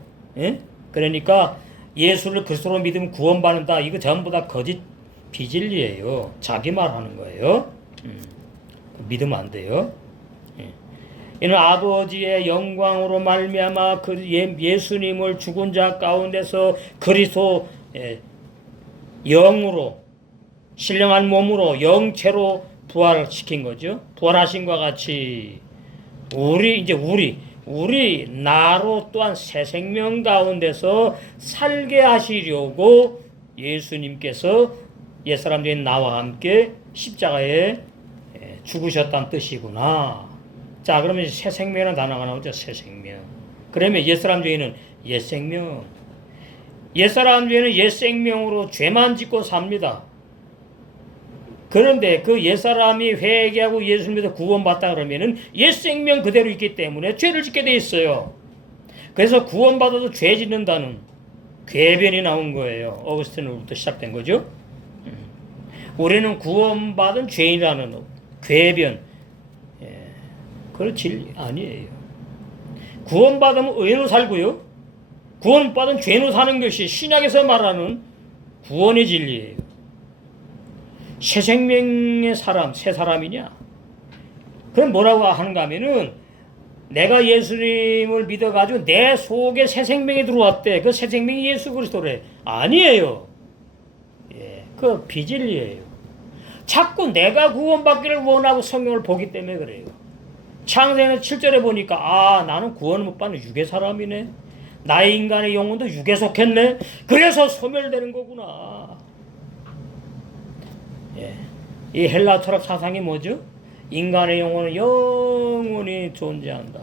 그러니까 예수를 그리스도로 믿으면 구원받는다. 이거 전부 다 거짓 비진리예요. 자기 말하는 거예요. 믿으면 안 돼요. 이는 아버지의 영광으로 말미암아 그 예수님을 죽은 자 가운데서 그리스도 영으로 신령한 몸으로 영체로 부활시킨 거죠. 부활하신 것 같이 우리 나로 또한 새 생명 가운데서 살게 하시려고 예수님께서 옛사람들인 나와 함께 십자가에 죽으셨다는 뜻이구나. 자, 그러면 새 생명이라는 단어가 나오죠. 새 생명. 그러면 옛사람 중에는 옛 생명. 옛사람 중에는 옛 생명으로 죄만 짓고 삽니다. 그런데 그 옛사람이 회개하고 예수 믿어 구원받다 그러면은 옛 생명 그대로 있기 때문에 죄를 짓게 돼 있어요. 그래서 구원받아도 죄 짓는다는 궤변이 나온 거예요. 어거스틴으로부터 시작된 거죠. 우리는 구원받은 죄인이라는 궤변. 그건 진리 아니에요. 구원받으면 의로 살고요. 구원받은 죄로 사는 것이 신약에서 말하는 구원의 진리예요. 새 생명의 사람, 새 사람이냐? 그럼 뭐라고 하는가 하면은 내가 예수님을 믿어가지고 내 속에 새 생명이 들어왔대. 그 새 생명이 예수 그리스도래. 아니에요. 그 비진리예요. 자꾸 내가 구원받기를 원하고 성경을 보기 때문에 그래요. 창세기는 7절에 보니까 나는 구원을 못 받는 육의 사람이네. 나의 인간의 영혼도 육에 속했네. 그래서 소멸되는 거구나. 이 헬라 철학 사상이 뭐죠? 인간의 영혼은 영원히 존재한다.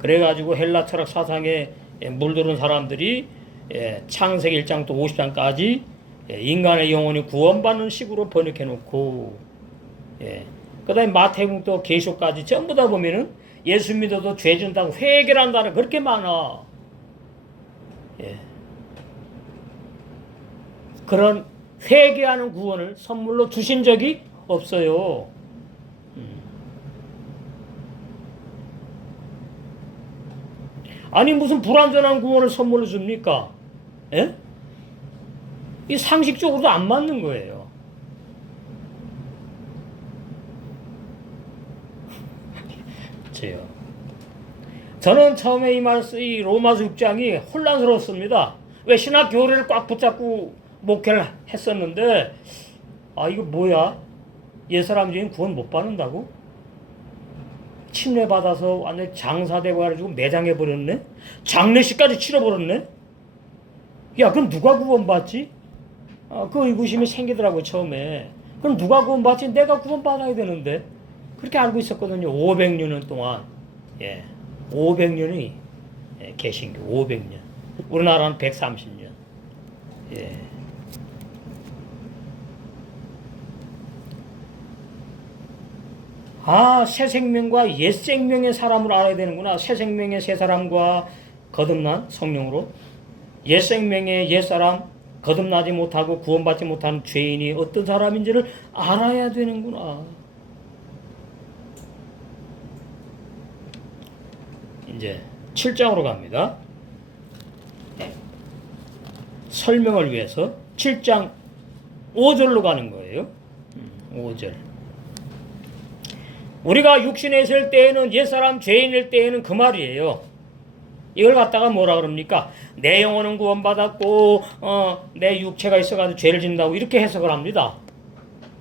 그래가지고 헬라 철학 사상에 물들은 사람들이 창세기 1장부터 50장까지 인간의 영혼이 구원받는 식으로 번역해놓고, 그 다음에 마태복음부터 계시록까지 전부 다 보면은 예수 믿어도 죄 진다고 회개를 한다는 그렇게 많아. 그런 회개하는 구원을 선물로 주신 적이 없어요. 아니 무슨 불완전한 구원을 선물로 줍니까? 이 상식적으로도 안 맞는 거예요. 저는 처음에 이 로마서 6장이 혼란스러웠습니다. 왜 신학 교리를 꽉 붙잡고 목회를 했었는데, 이거 뭐야? 옛사람 중에 구원 못 받는다고? 침례받아서 완전히 장사되고 가지고 매장해버렸네? 장례식까지 치러버렸네? 야, 그럼 누가 구원받지? 그 의구심이 생기더라고요, 처음에. 그럼 누가 구원받지? 내가 구원받아야 되는데. 그렇게 알고 있었거든요, 500년 동안. 500년이 개신교, 500년. 우리나라는 130년. 새 생명과 옛 생명의 사람을 알아야 되는구나. 새 생명의 새 사람과 거듭난 성령으로 옛 생명의 옛 사람, 거듭나지 못하고 구원받지 못하는 죄인이 어떤 사람인지를 알아야 되는구나. 이제 7장으로 갑니다. 설명을 위해서 7장 5절로 가는 거예요. 5절. 우리가 육신에 있을 때에는 옛사람 죄인일 때에는 그 말이에요. 이걸 갖다가 뭐라 그럽니까? 내 영혼은 구원받았고 내 육체가 있어가지고 죄를 짓는다고 이렇게 해석을 합니다.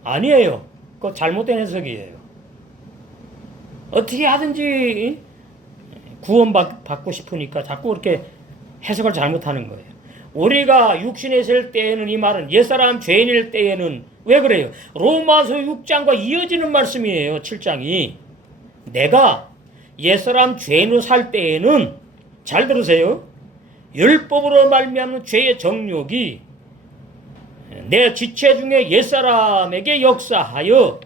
아니에요. 그거 잘못된 해석이에요. 어떻게 하든지 구원받고 싶으니까 자꾸 그렇게 해석을 잘못하는 거예요. 우리가 육신에 있을 때에는, 이 말은 옛사람 죄인일 때에는 왜 그래요? 로마서 6장과 이어지는 말씀이에요. 7장이. 내가 옛사람 죄인으로 살 때에는, 잘 들으세요, 율법으로 말미암는 죄의 정욕이 내 지체 중에 옛사람에게 역사하여,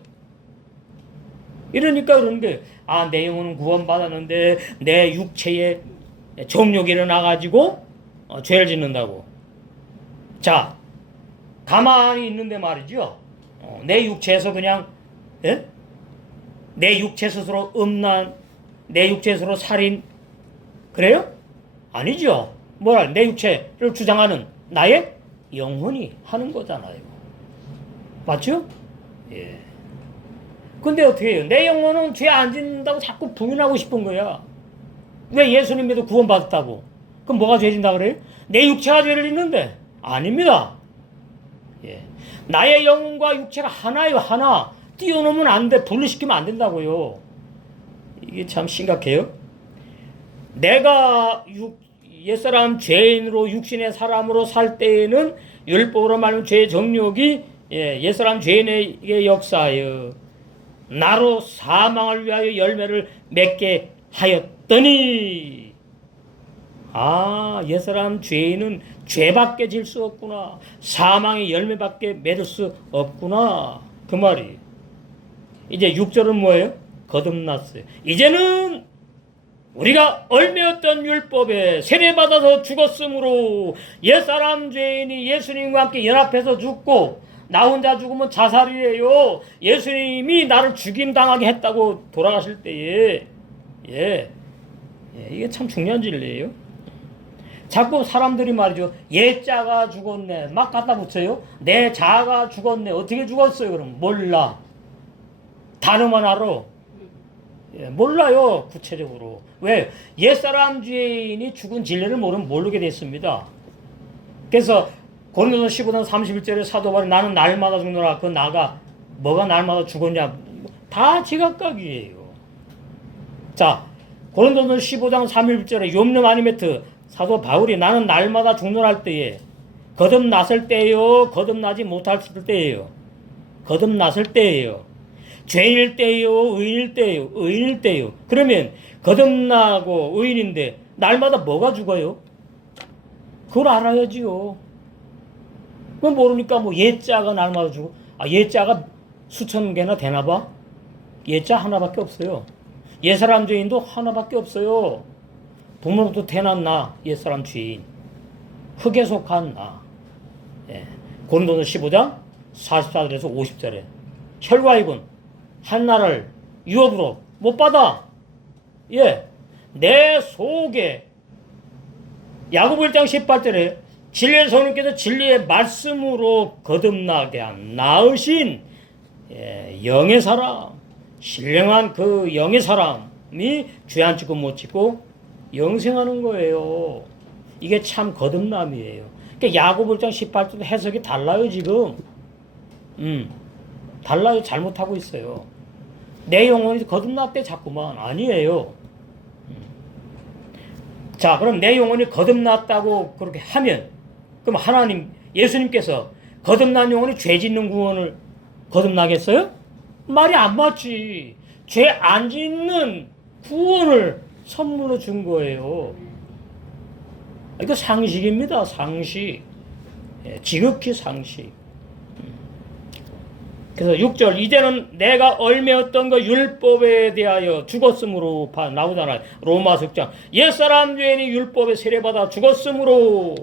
이러니까 그러는 거예요. 아, 내 영혼은 구원받았는데 내 육체에 정욕이 일어나가지고 죄를 짓는다고. 자, 가만히 있는데 말이죠. 내 육체에서 그냥, 예? 내 육체 스스로 음란, 내 육체 스스로 살인, 그래요? 아니죠. 뭐라, 내 육체를 주장하는 나의 영혼이 하는 거잖아요. 맞죠? 예. 근데 어떻게 해요? 내 영혼은 죄 안 짓는다고 자꾸 부인하고 싶은 거야. 왜 예수님 믿어 구원받았다고? 그럼 뭐가 죄 짓는다 그래요? 내 육체가 죄를 짓는데? 아닙니다. 예. 나의 영혼과 육체가 하나예요, 하나. 띄워놓으면 안 돼. 분리시키면 안 된다고요. 이게 참 심각해요. 내가 옛사람 죄인으로, 육신의 사람으로 살 때에는 율법으로 말하면 죄의 정욕이, 옛사람 죄인에게 역사하여 나로 사망을 위하여 열매를 맺게 하였더니, 아, 옛사람 죄인은 죄밖에 질 수 없구나, 사망의 열매밖에 맺을 수 없구나, 그 말이. 이제 6절은 뭐예요? 거듭났어요. 이제는 우리가 얽매였던 율법에 세례받아서 죽었으므로 옛사람 죄인이 예수님과 함께 연합해서 죽고, 나 혼자 죽으면 자살이에요. 예수님이 나를 죽임당하게 했다고 돌아가실 때에, 이게 참 중요한 진리예요. 자꾸 사람들이 말이죠, 옛자가 죽었네 막 갖다 붙여요. 내 자가 죽었네. 어떻게 죽었어요? 그럼 몰라. 단어만 알아. 몰라요, 구체적으로. 왜? 옛사람 죄인이 죽은 진리를 모르게 됐습니다. 그래서 고린도서 15장 31절에 사도 바울이 나는 날마다 죽노라. 그 나가 뭐가 날마다 죽었냐? 다 지각각이에요. 자, 고린도서 15장 31절에 욥름 아니메트 사도 바울이 나는 날마다 죽노라 할 때에, 거듭났을 때예요, 거듭나지 못할 때예요? 거듭났을 때예요. 죄인일 때예요, 의인일 때예요? 의인일 때예요. 그러면 거듭나고 의인인데 날마다 뭐가 죽어요? 그걸 알아야지요. 그건 모르니까 뭐 옛자가 날마다 죽어. 아, 옛자가 수천 개나 되나 봐? 옛자 하나밖에 없어요. 옛사람 죄인도 하나밖에 없어요. 부모로부터 태어난 나, 옛사람 죄인. 흙에 속한 나. 고린도서 15장 44절에서 50절에 혈과이군 한나를 유업으로 못 받아. 내 속에, 야고보 1장 18절에 진리의 성령께서 진리의 말씀으로 거듭나게 한 나으신 영의 사람, 신령한 그 영의 사람이 죄 안 짓고 못 짓고 영생하는 거예요. 이게 참 거듭남이에요. 그러니까 야고보 1장 18절 해석이 달라요 지금. 달라요. 잘못하고 있어요. 내 영혼이 거듭났대 자꾸만. 아니에요. 자, 그럼 내 영혼이 거듭났다고 그렇게 하면, 그럼 하나님, 예수님께서 거듭난 영혼이 죄 짓는 구원을 거듭나겠어요? 말이 안 맞지. 죄 안 짓는 구원을 선물로 준 거예요. 이거 상식입니다. 상식. 지극히 상식. 그래서 6절, 이제는 내가 얽매였던 그 율법에 대하여 죽었으므로 나오잖아요. 로마서 6장. 옛사람 죄인이 율법에 세례받아 죽었으므로.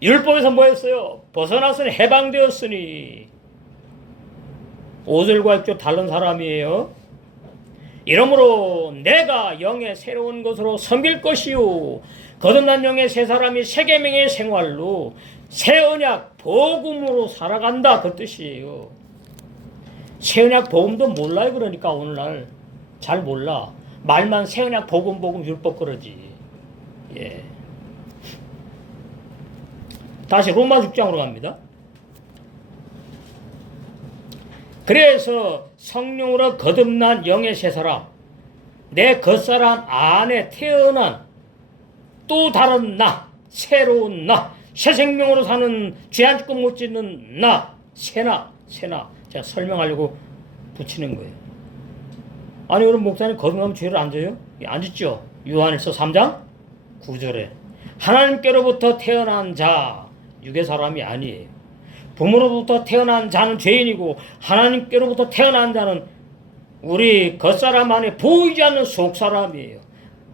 율법에서 뭐 했어요? 벗어났으니 해방되었으니. 5절과 6절 다른 사람이에요. 이러므로 내가 영의 새로운 것으로 섬길 것이요, 거듭난 영의 새 사람이 새 계명의 생활로 새 언약 복음으로 살아간다, 그 뜻이에요. 새 언약 복음도 몰라요. 그러니까 오늘날 잘 몰라. 말만 새 언약 복음 율법 그러지. 다시 로마 6장으로 갑니다. 그래서 성령으로 거듭난 영의 새 사람, 내 겉사람 안에 태어난 또 다른 나, 새로운 나, 새 생명으로 사는 죄 안 짓고 못 짓는 나, 새나. 제가 설명하려고 붙이는 거예요. 아니, 그럼 목사님 거듭나면 죄를 안 져요? 안 짓죠. 요한일서 3장 9절에 하나님께로부터 태어난 자, 육의 사람이 아니에요. 부모로부터 태어난 자는 죄인이고 하나님께로부터 태어난 자는 우리 겉사람 안에 보이지 않는 속사람이에요.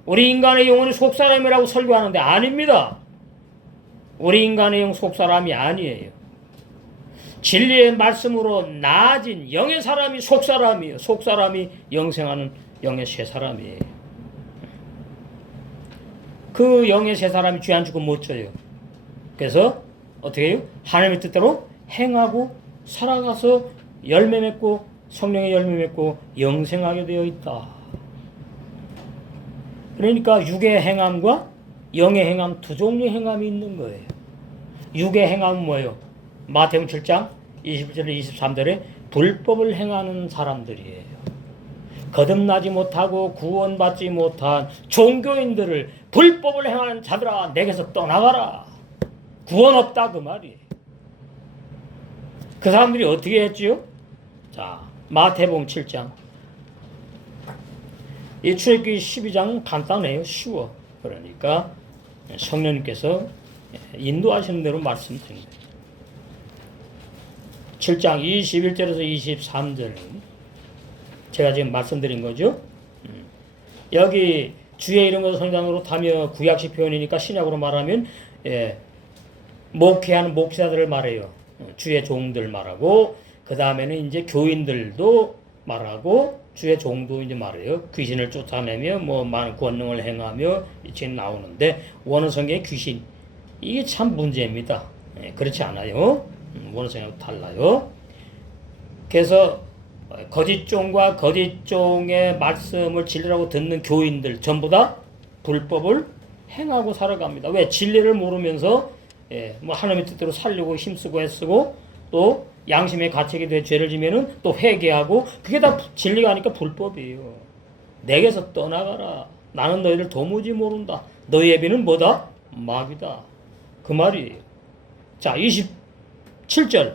우리 인간의 영혼이 속사람이라고 설교하는데 아닙니다. 우리 인간의 영 속사람이 아니에요. 진리의 말씀으로 나아진 영의 사람이 속사람이에요. 속사람이 영생하는 영의 새 사람이에요. 그 영의 새 사람이 죄 안 짓고 못 져요. 그래서 어떻게 해요? 하나님의 뜻대로 행하고 살아가서 열매 맺고 성령의 열매 맺고 영생하게 되어 있다. 그러니까 육의 행함과 영의 행함 두 종류의 행함이 있는 거예요. 육의 행함은 뭐예요? 마태복음 7장 21절에 23절에 불법을 행하는 사람들이에요. 거듭나지 못하고 구원받지 못한 종교인들을 불법을 행하는 자들아 내게서 떠나가라. 구원 없다 그 말이에요. 그 사람들이 어떻게 했지요? 자, 마태복음 7장. 이 출애굽기 12장은 간단해요. 쉬워. 그러니까 성령님께서 인도하시는 대로 말씀드립니다. 7장 21절에서 23절은 제가 지금 말씀드린 거죠. 여기 주의 이름으로 성장으로 타며 구약식 표현이니까 신약으로 말하면 목회하는 목사들을 말해요. 주의 종들 말하고 그 다음에는 이제 교인들도 말하고 주의 종도 이제 말해요. 귀신을 쫓아내며 뭐 많은 권능을 행하며 이렇게 나오는데 원어 성경의 귀신 이게 참 문제입니다. 그렇지 않아요. 원어 성경하고 달라요. 그래서 거짓 종과 거짓 종의 말씀을 진리라고 듣는 교인들 전부 다 불법을 행하고 살아갑니다. 왜? 진리를 모르면서 뭐 하나님의 뜻대로 살려고 힘쓰고 애쓰고 또 양심의 가책이 돼 죄를 지면은 또 회개하고 그게 다 진리가 아니까 불법이에요. 내게서 떠나가라. 나는 너희를 도무지 모른다. 너희의 비는 뭐다? 마귀다. 그 말이에요. 자, 27절.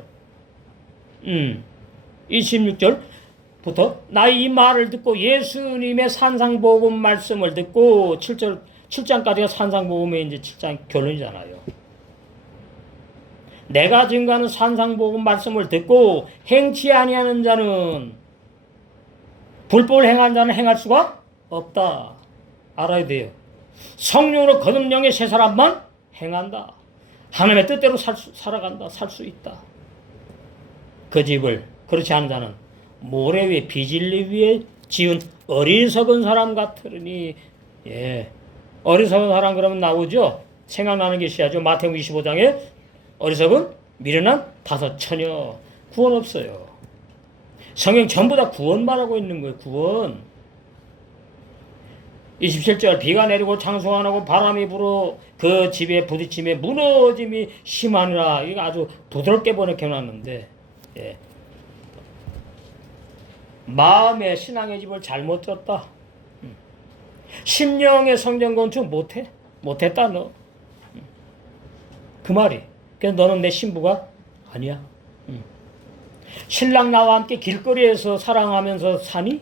26절부터 나의 이 말을 듣고 예수님의 산상복음 말씀을 듣고 7장까지가 산상복음의 이제 7장 결론이잖아요. 내가 증거하는 산상복음 말씀을 듣고 행치 아니하는 자는 불법을 행한 자는 행할 수가 없다. 알아야 돼요. 성령으로 거듭 영의 새 사람만 행한다. 하나님의 뜻대로 살아간다. 살 수 있다. 그 집을 그렇지 않은 자는 모래 위에 비질리 위에 지은 어리석은 사람 같으니 어리석은 사람 그러면 나오죠. 생각나는 게 있어야죠. 마태복음 25장에 어리석은 미련한 5처녀 구원 없어요. 성경 전부 다 구원 말하고 있는 거예요. 구원. 27절 비가 내리고 창수가 나고 바람이 불어 그 집에 부딪힘에 무너짐이 심하니라. 이거 아주 부드럽게 번역해놨는데 마음의 신앙의 집을 잘못 졌다. 심령의 성전 건축 못했다 너. 그 말이. 그래서 너는 내 신부가 아니야. 신랑 나와 함께 길거리에서 사랑하면서 사니?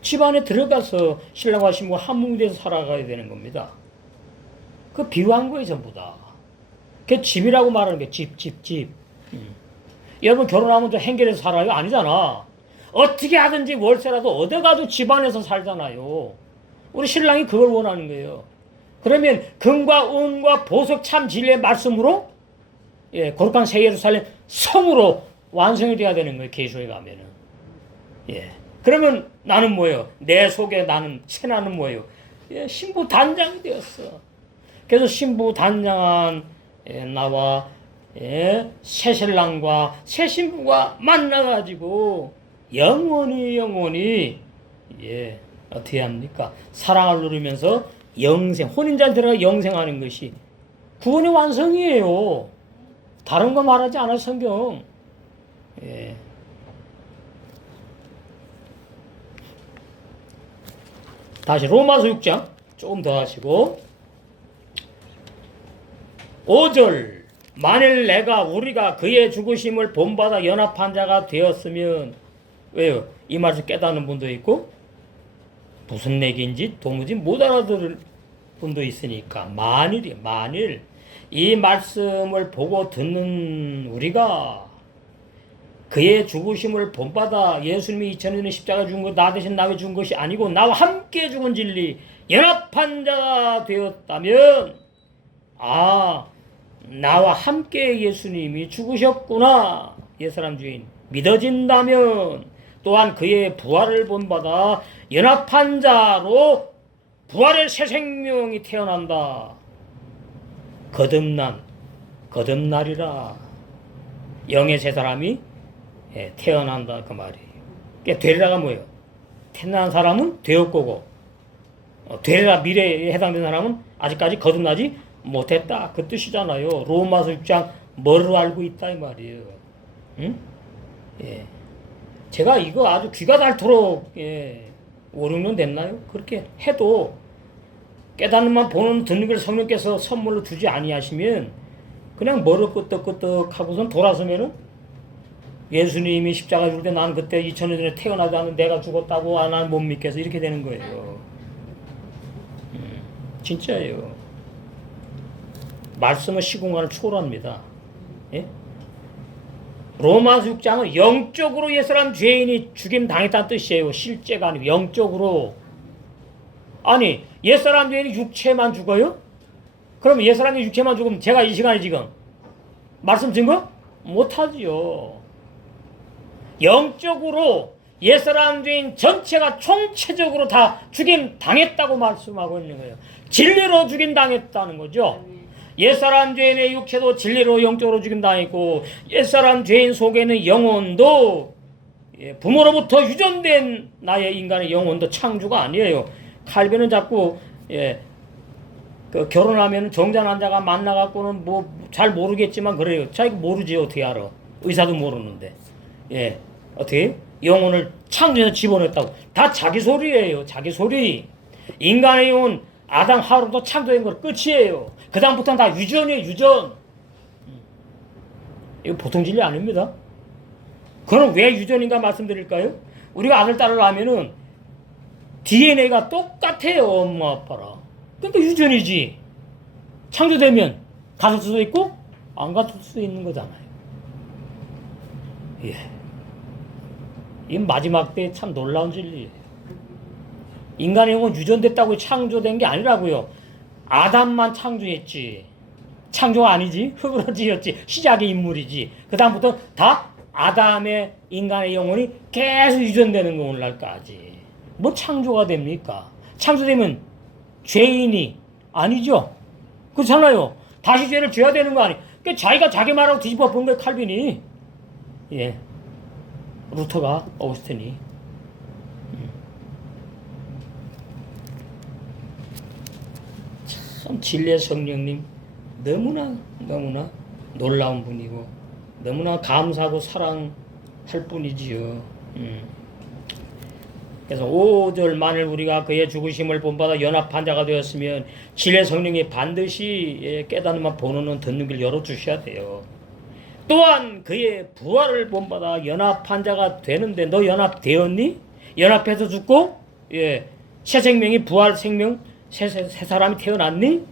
집안에 들어가서 신랑과 신부가 한 몸이 돼서 살아가야 되는 겁니다. 그 비유한 거예요 전부 다. 그 집이라고 말하는 게 집. 여러분 결혼하면 또 행결해서 살아요? 아니잖아. 어떻게 하든지 월세라도 얻어가지고 집안에서 살잖아요. 우리 신랑이 그걸 원하는 거예요. 그러면 금과 은과 보석 참 진리의 말씀으로 거룩한 새 예루살렘 성으로 완성이 돼야 되는 거예요. 계시록에 가면은. 그러면 나는 뭐예요? 내 속에 나는 새 나는 뭐예요? 신부 단장이 되었어. 그래서 신부 단장한 나와 새 신랑과 새 신부가 만나가지고 영원히 어떻게 합니까? 사랑을 누리면서 영생, 혼인자에 들어가 영생하는 것이 구원의 완성이에요. 다른 거 말하지 않아요, 성경. 다시 로마서 6장 조금 더 하시고 5절 만일 우리가 그의 죽으심을 본받아 연합한 자가 되었으면 왜요? 이 말을 깨닫는 분도 있고 무슨 얘기인지 도무지 못 알아들을 분도 있으니까 만일 이 말씀을 보고 듣는 우리가 그의 죽으심을 본받아 예수님이 2000년에 십자가 죽은 것 나 대신 나에 죽은 것이 아니고 나와 함께 죽은 진리 연합한 자가 되었다면 나와 함께 예수님이 죽으셨구나 옛사람 주인 믿어진다면 또한 그의 부활을 본받아 연합한 자로 부활의 새 생명이 태어난다. 거듭날이라 영의 새 사람이 태어난다 그 말이에요. 그러니까 되리라가 뭐예요? 태어난 사람은 되었고 되리라 미래에 해당되는 사람은 아직까지 거듭나지 못했다 그 뜻이잖아요. 로마서 6장 뭐를 알고 있다 이 말이에요. 응? 예. 제가 이거 아주 귀가 닳도록 5, 6년 됐나요? 그렇게 해도 깨닫는만 보는 듣는 걸 성령께서 선물로 주지 아니하시면 그냥 머리 끄떡끄떡 하고선 돌아서면은 예수님이 십자가 죽을 때 나는 그때 2000년 전에 태어나도 않는데 내가 죽었다고 나는 못 믿겠어 이렇게 되는 거예요. 진짜예요. 말씀은 시공간을 초월합니다. 예? 로마서 6장은 영적으로 옛사람 죄인이 죽임 당했다는 뜻이에요. 실제가 아니고 영적으로. 아니 옛사람 죄인이 육체만 죽어요? 그럼 옛사람이 육체만 죽으면 제가 이 시간에 지금 말씀 증거? 못하지요. 영적으로 옛사람 죄인 전체가 총체적으로 다 죽임 당했다고 말씀하고 있는 거예요. 진리로 죽임 당했다는 거죠. 옛사람 죄인의 육체도 진리로 영적으로 죽임 당했고 옛사람 죄인 속에는 영혼도 부모로부터 유전된 나의 인간의 영혼도 창조가 아니에요. 칼빈은 자꾸 그 결혼하면 정자 남자가 만나갖고는 뭐 잘 모르겠지만 그래요. 자기가 모르지 어떻게 알아? 의사도 모르는데 어떻게 영혼을 창조해서 집어넣었다고 다 자기 소리예요. 자기 소리. 인간의 영혼 아담 하루부터 창조된 건 끝이에요. 그 다음부터는 다 유전이에요. 유전. 이거 보통 진리 아닙니다. 그럼 왜 유전인가 말씀드릴까요? 우리가 아들 딸을 하면은 DNA가 똑같아요. 엄마 아빠랑. 그러니까 유전이지. 창조되면 같을 수도 있고 안 같을 수도 있는 거잖아요. 이 마지막 때 참 놀라운 진리예요. 인간의 영혼 유전됐다고 창조된 게 아니라고요. 아담만 창조했지. 창조가 아니지. 흙으로 지었지. 시작의 인물이지. 그 다음부터 다 아담의 인간의 영혼이 계속 유전되는 거 오늘날까지. 뭐 창조가 됩니까? 창조되면 죄인이 아니죠. 그렇잖아요. 다시 죄를 져야 되는 거 아니. 그러니까 자기가 자기 말하고 뒤집어 본 거예요. 칼빈이. 루터가 어우스틴이. 참 진리의 성령님 너무나 놀라운 분이고 너무나 감사하고 사랑할 뿐이지요. 그래서 5절 만일 우리가 그의 죽으심을 본받아 연합한 자가 되었으면 진리의 성령이 반드시 깨닫는만 보는 눈 듣는 길 열어주셔야 돼요. 또한 그의 부활을 본받아 연합한 자가 되는데 너 연합되었니? 연합해서 죽고 새 생명이 부활 생명 새 사람이 태어났니?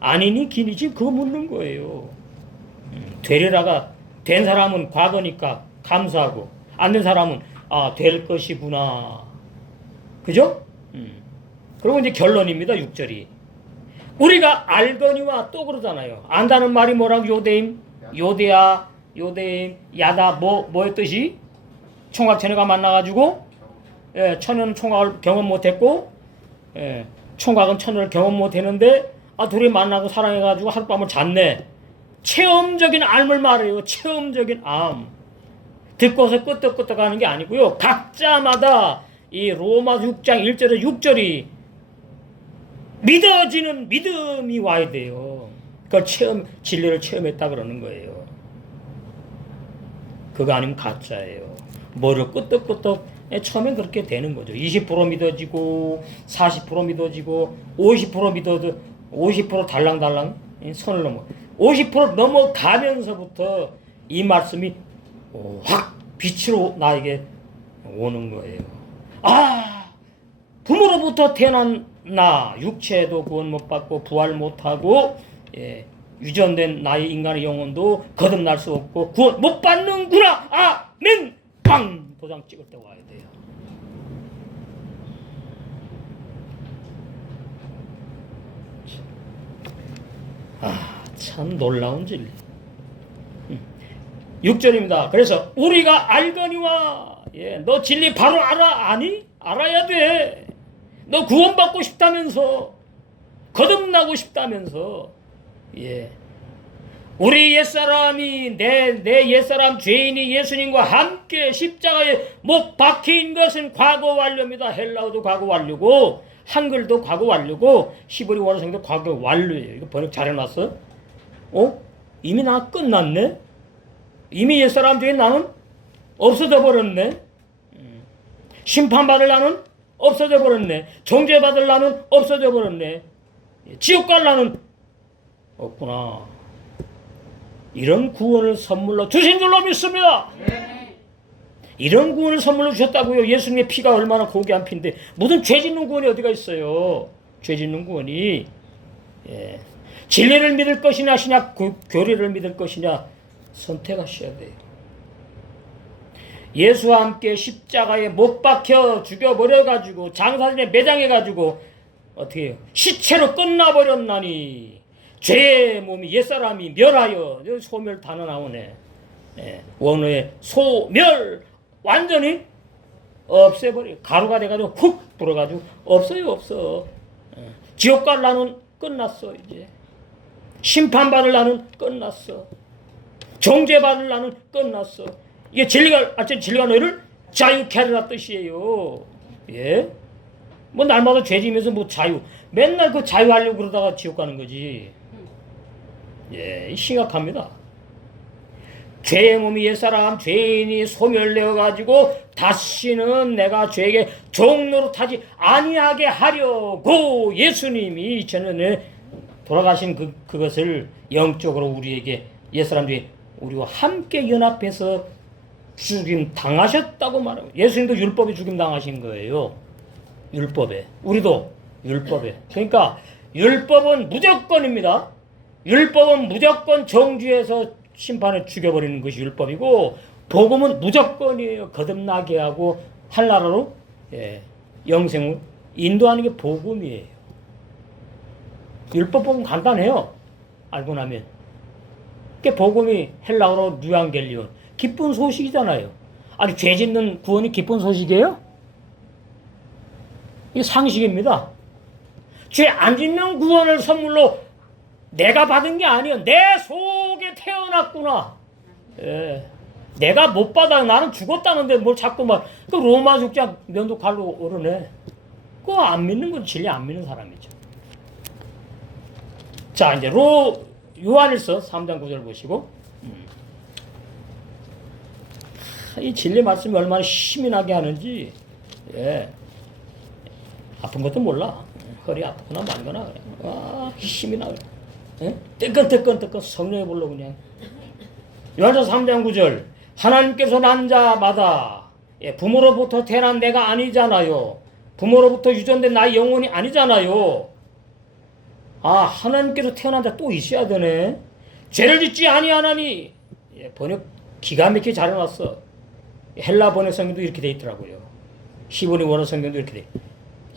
아니니? 기니지? 그거 묻는 거예요. 되리라가 된 사람은 과거니까 감사하고 안 된 사람은 될 것이구나. 그죠? 그리고 이제 결론입니다. 6절이. 우리가 알거니와 또 그러잖아요. 안다는 말이 뭐라고? 요대임, 요대야, 요대임, 야다 뭐의 뜻이? 총각 처녀가 만나가지고 처녀는 총각을 경험 못했고 총각은 처녀를 경험 못했는데 둘이 만나고 사랑해가지고 하룻밤을 잤네. 체험적인 암을 말해요. 체험적인 암. 듣고서 끄떡끄떡 하는 게 아니고요. 각자마다 이 로마서 6장 1절에 6절이 믿어지는 믿음이 와야 돼요. 그걸 진리를 체험했다 그러는 거예요. 그거 아니면 가짜예요. 뭐를 끄떡끄떡 처음엔 그렇게 되는 거죠. 20% 믿어지고 40% 믿어지고 50% 믿어도 50% 달랑달랑 선을 넘어 50% 넘어가면서부터 이 말씀이 확 빛으로 나에게 오는 거예요. 아, 부모로부터 태어난 나 육체도 구원 못 받고 부활 못하고 유전된 나의 인간의 영혼도 거듭날 수 없고 구원 못 받는구나. 아멘. 빵 도장 찍을 때 와야 돼요. 참 놀라운 진리. 6절입니다. 그래서 우리가 알거니와 너 진리 바로 알아? 아니? 알아야 돼. 너 구원받고 싶다면서 거듭나고 싶다면서 우리 옛사람이 내 옛사람 죄인이 예수님과 함께 십자가에 못 박힌 것은 과거 완료입니다. 헬라어도 과거 완료고 한글도 과거 완료고 히브리 원어성도 과거 완료예요. 이거 번역 잘 해놨어? 이미 나 끝났네? 이미 옛사람 중에 나는 없어져 버렸네? 심판받을 나는 없어져 버렸네. 정죄받을 나는 없어져 버렸네. 지옥 갈 나는 없구나. 이런 구원을 선물로 주신 줄로 믿습니다. 이런 구원을 선물로 주셨다고요. 예수님의 피가 얼마나 고귀한 피인데 무슨 죄 짓는 구원이 어디가 있어요. 죄 짓는 구원이 진리를 믿을 것이냐 교리를 믿을 것이냐 선택하셔야 돼요. 예수와 함께 십자가에 못 박혀 죽여버려가지고 장사진에 매장해가지고 어떻게 해요? 시체로 끝나버렸나니 죄의 몸이 옛사람이 멸하여 소멸 단어 나오네. 원어에 소멸 완전히 없애버려 가루가 돼가지고 훅 불어가지고 없어. 지옥 갈 나는 끝났어. 이제 심판받을 나는 끝났어. 정죄받을 나는 끝났어. 이게 진리가 너희를 자유케 하리라 뜻이에요. 뭐 날마다 죄 지면서 뭐 자유 맨날 그 자유하려고 그러다가 지옥 가는 거지. 심각합니다. 죄의 몸이 옛사람 죄인이 소멸되어 가지고 다시는 내가 죄에게 종노릇하지 아니하게 하려고 예수님이 2000년에 돌아가신 그것을 영적으로 우리에게 옛사람들이 우리와 함께 연합해서 죽임 당하셨다고 말하고 예수님도 율법에 죽임 당하신 거예요. 율법에. 우리도 율법에. 그러니까 율법은 무조건입니다. 율법은 무조건 정죄해서 심판에 죽여버리는 것이 율법이고 복음은 무조건이에요. 거듭나게 하고 하늘나라로 영생을 인도하는 게 복음이에요. 율법 복음 간단해요. 알고 나면. 그게 복음이 헬라어로 뉴앙겔리온 기쁜 소식이잖아요. 아니 죄 짓는 구원이 기쁜 소식이에요? 이게 상식입니다. 죄 안 짓는 구원을 선물로 내가 받은 게 아니에요. 내 속에 태어났구나. 내가 못 받아요. 나는 죽었다는데 뭘 자꾸 그 로마 6장 면도 갈로 오르네. 그거 안 믿는 건 진리 안 믿는 사람이죠. 자, 이제 요한일서 3장 9절 보시고 이 진리 말씀이 얼마나 힘이 나게 하는지 아픈 것도 몰라. 허리 아프거나 말거나 그래. 힘이 나. 뜨끈뜨끈 성령의 불로 그냥. 요한일서 3장 9절 하나님께서 난 자마다 부모로부터 태어난 내가 아니잖아요. 부모로부터 유전된 나의 영혼이 아니잖아요. 하나님께서 태어난 자 또 있어야 되네. 죄를 짓지 아니하나니. 번역 기가 막히게 잘 해놨어. 헬라 번역 성경도 이렇게 돼 있더라고요. 히브리 원어 성경도 이렇게 돼.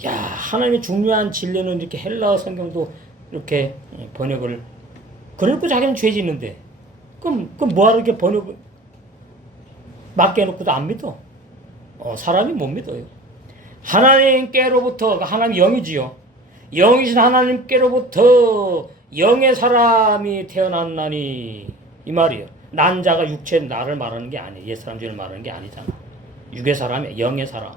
야, 하나님의 중요한 진리는 이렇게 헬라 성경도 이렇게 번역을. 그래놓고 자기는 죄 짓는데. 그럼 뭐하러 이렇게 번역을 맡겨놓고도 안 믿어? 사람이 못 믿어요. 하나님께로부터, 하나님 영이지요. 영이신 하나님께로부터 영의 사람이 태어났나니 이 말이에요. 난 자가 육체 나를 말하는 게 아니에요. 옛사람 죄를 말하는 게 아니잖아. 육의 사람이야. 영의 사람.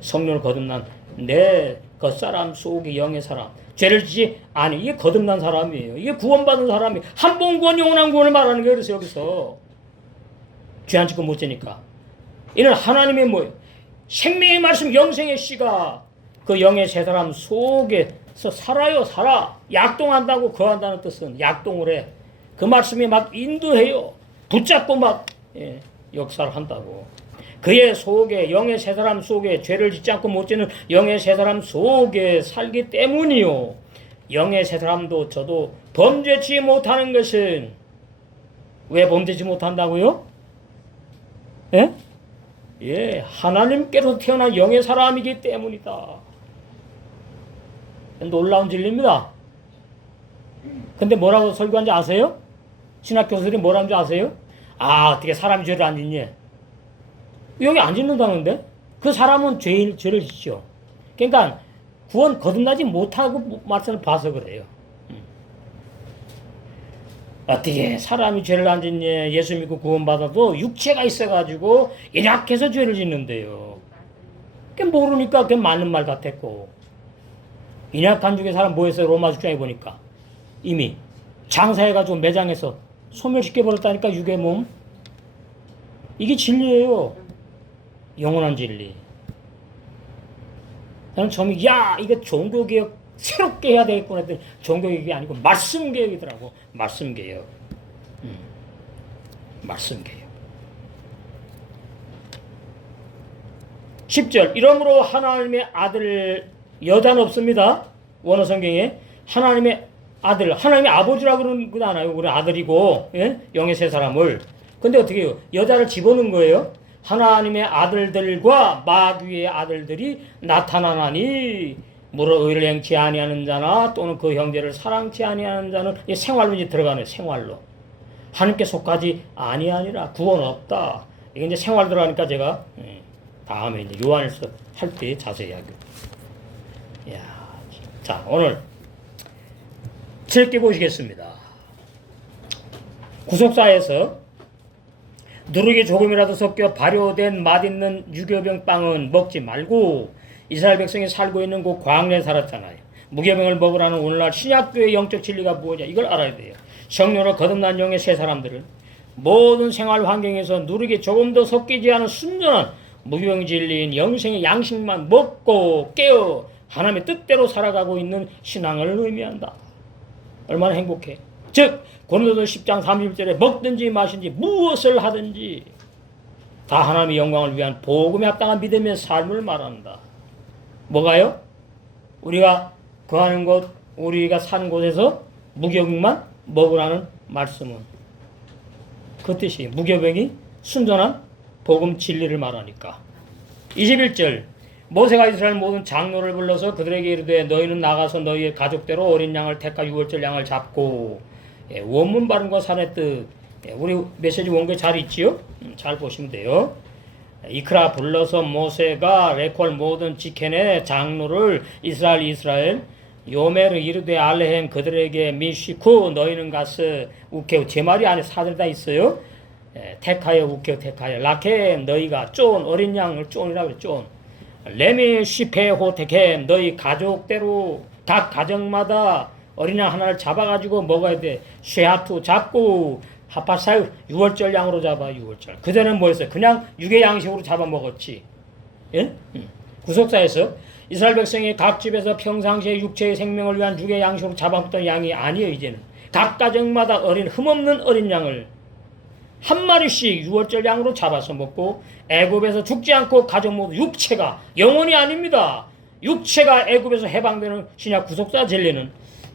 성령을 거듭난 내 겉사람 속의 영의 사람. 죄를 지지 아니 이게 거듭난 사람이에요. 이게 구원받은 사람이 한 번 구원 영원한 구원을 말하는 거예요. 그래서 여기서 죄 안 짓고 못 지니까 이는 하나님의 뭐예요? 생명의 말씀 영생의 씨가 그 영의 세 사람 속에서 살아요. 살아. 약동한다고 거한다는 뜻은 약동을 해. 그 말씀이 막 인도해요. 붙잡고 막 역사를 한다고. 그의 속에 영의 세 사람 속에 죄를 짓지 않고 못 짓는 영의 세 사람 속에 살기 때문이요. 영의 세 사람도 저도 범죄치 못하는 것은 왜 범죄치 못한다고요? 예? 예, 하나님께로 태어난 영의 사람이기 때문이다. 놀라운 진리입니다. 근데 뭐라고 설교한지 아세요? 신학 교수들이 뭐라는지 아세요? 아, 어떻게 사람이 죄를 안 짓니? 여기 안 짓는다는데? 그 사람은 죄를 짓죠. 그러니까 구원 거듭나지 못하고 말씀을 봐서 그래요. 어떻게 사람이 죄를 안 짓니? 예수 믿고 구원받아도 육체가 있어가지고 이락해서 죄를 짓는데요. 모르니까 그게 맞는 말 같았고. 인약한 중에 사람 뭐 했어요? 로마 6장에 보니까. 이미 장사해가지고 매장에서 소멸시켜버렸다니까, 육의 몸. 이게 진리예요. 영원한 진리. 나는 처음에 야, 이거 종교개혁 새롭게 해야 되겠구나 했더니 종교개혁이 아니고 말씀개혁이더라고. 말씀개혁. 말씀개혁. 10절. 이러므로 하나님의 아들, 여자는 없습니다. 원어 성경에. 하나님의 아들, 하나님의 아버지라고 그러는 건 아나요? 우리 아들이고, 예? 영의 세 사람을. 근데 어떻게 해요? 여자를 집어넣은 거예요. 하나님의 아들들과 마귀의 아들들이 나타나나니, 무릇 의를 행치 아니하는 자나 또는 그 형제를 사랑치 아니하는 자는 생활로 이제 들어가네요. 생활로. 하나님께 속하지 아니하니라. 구원 없다. 이게 이제 생활 들어가니까 제가 다음에 이제 요한일서 할 때 자세히 하기로. 야, 자, 오늘 7개 보시겠습니다. 구속사에서 누룩이 조금이라도 섞여 발효된 맛있는 유교병 빵은 먹지 말고 이스라엘 백성이 살고 있는 그 광야에 살았잖아요. 무교병을 먹으라는 오늘날 신약교의 영적 진리가 무엇이냐, 이걸 알아야 돼요. 성령으로 거듭난 영의 세 사람들은 모든 생활 환경에서 누룩이 조금 더 섞이지 않은 순전한 무교병 진리인 영생의 양식만 먹고 깨어 하나님의 뜻대로 살아가고 있는 신앙을 의미한다. 얼마나 행복해. 즉 고린도서 10장 30절에 먹든지 마신지 무엇을 하든지 다 하나님의 영광을 위한 복음에 합당한 믿음의 삶을 말한다. 뭐가요? 우리가 거하는 곳, 우리가 사는 곳에서 무교병만 먹으라는 말씀은 그 뜻이, 무교병이 순전한 복음 진리를 말하니까. 21절. 모세가 이스라엘 모든 장로를 불러서 그들에게 이르되 너희는 나가서 너희의 가족대로 어린 양을 택하 유월절 양을 잡고. 원문 발음과 산의 뜻, 우리 메시지 원고에 잘 있지요? 잘 보시면 돼요. 이크라 불러서 모세가 레콜 모든 지켄의 장로를 이스라엘 요메르 이르되 알레헴 그들에게 미시쿠 너희는 가서 우케우, 제 말이 안에 사들 다 있어요. 택하여 우케우 택하여 라케 너희가 쫀 어린 양을 쫀이라고 그래. 쫀 레미 시페호 택햄 너희 가족대로 각 가정마다 어린 양 하나를 잡아가지고 먹어야 돼. 쉐하투 잡고 하파사유 유월절 양으로 잡아. 유월절. 그전에는 뭐였어요? 그냥 육의 양식으로 잡아 먹었지. 예? 구속사에서 이스라엘 백성이 각 집에서 평상시에 육체의 생명을 위한 육의 양식으로 잡아먹던 양이 아니에요. 이제는 각 가정마다 흠없는 어린 양을 한 마리씩 유월절 양으로 잡아서 먹고 애굽에서 죽지 않고 가족 모두 육체가 영혼이 아닙니다. 육체가 애굽에서 해방되는 신약 구속사 진리는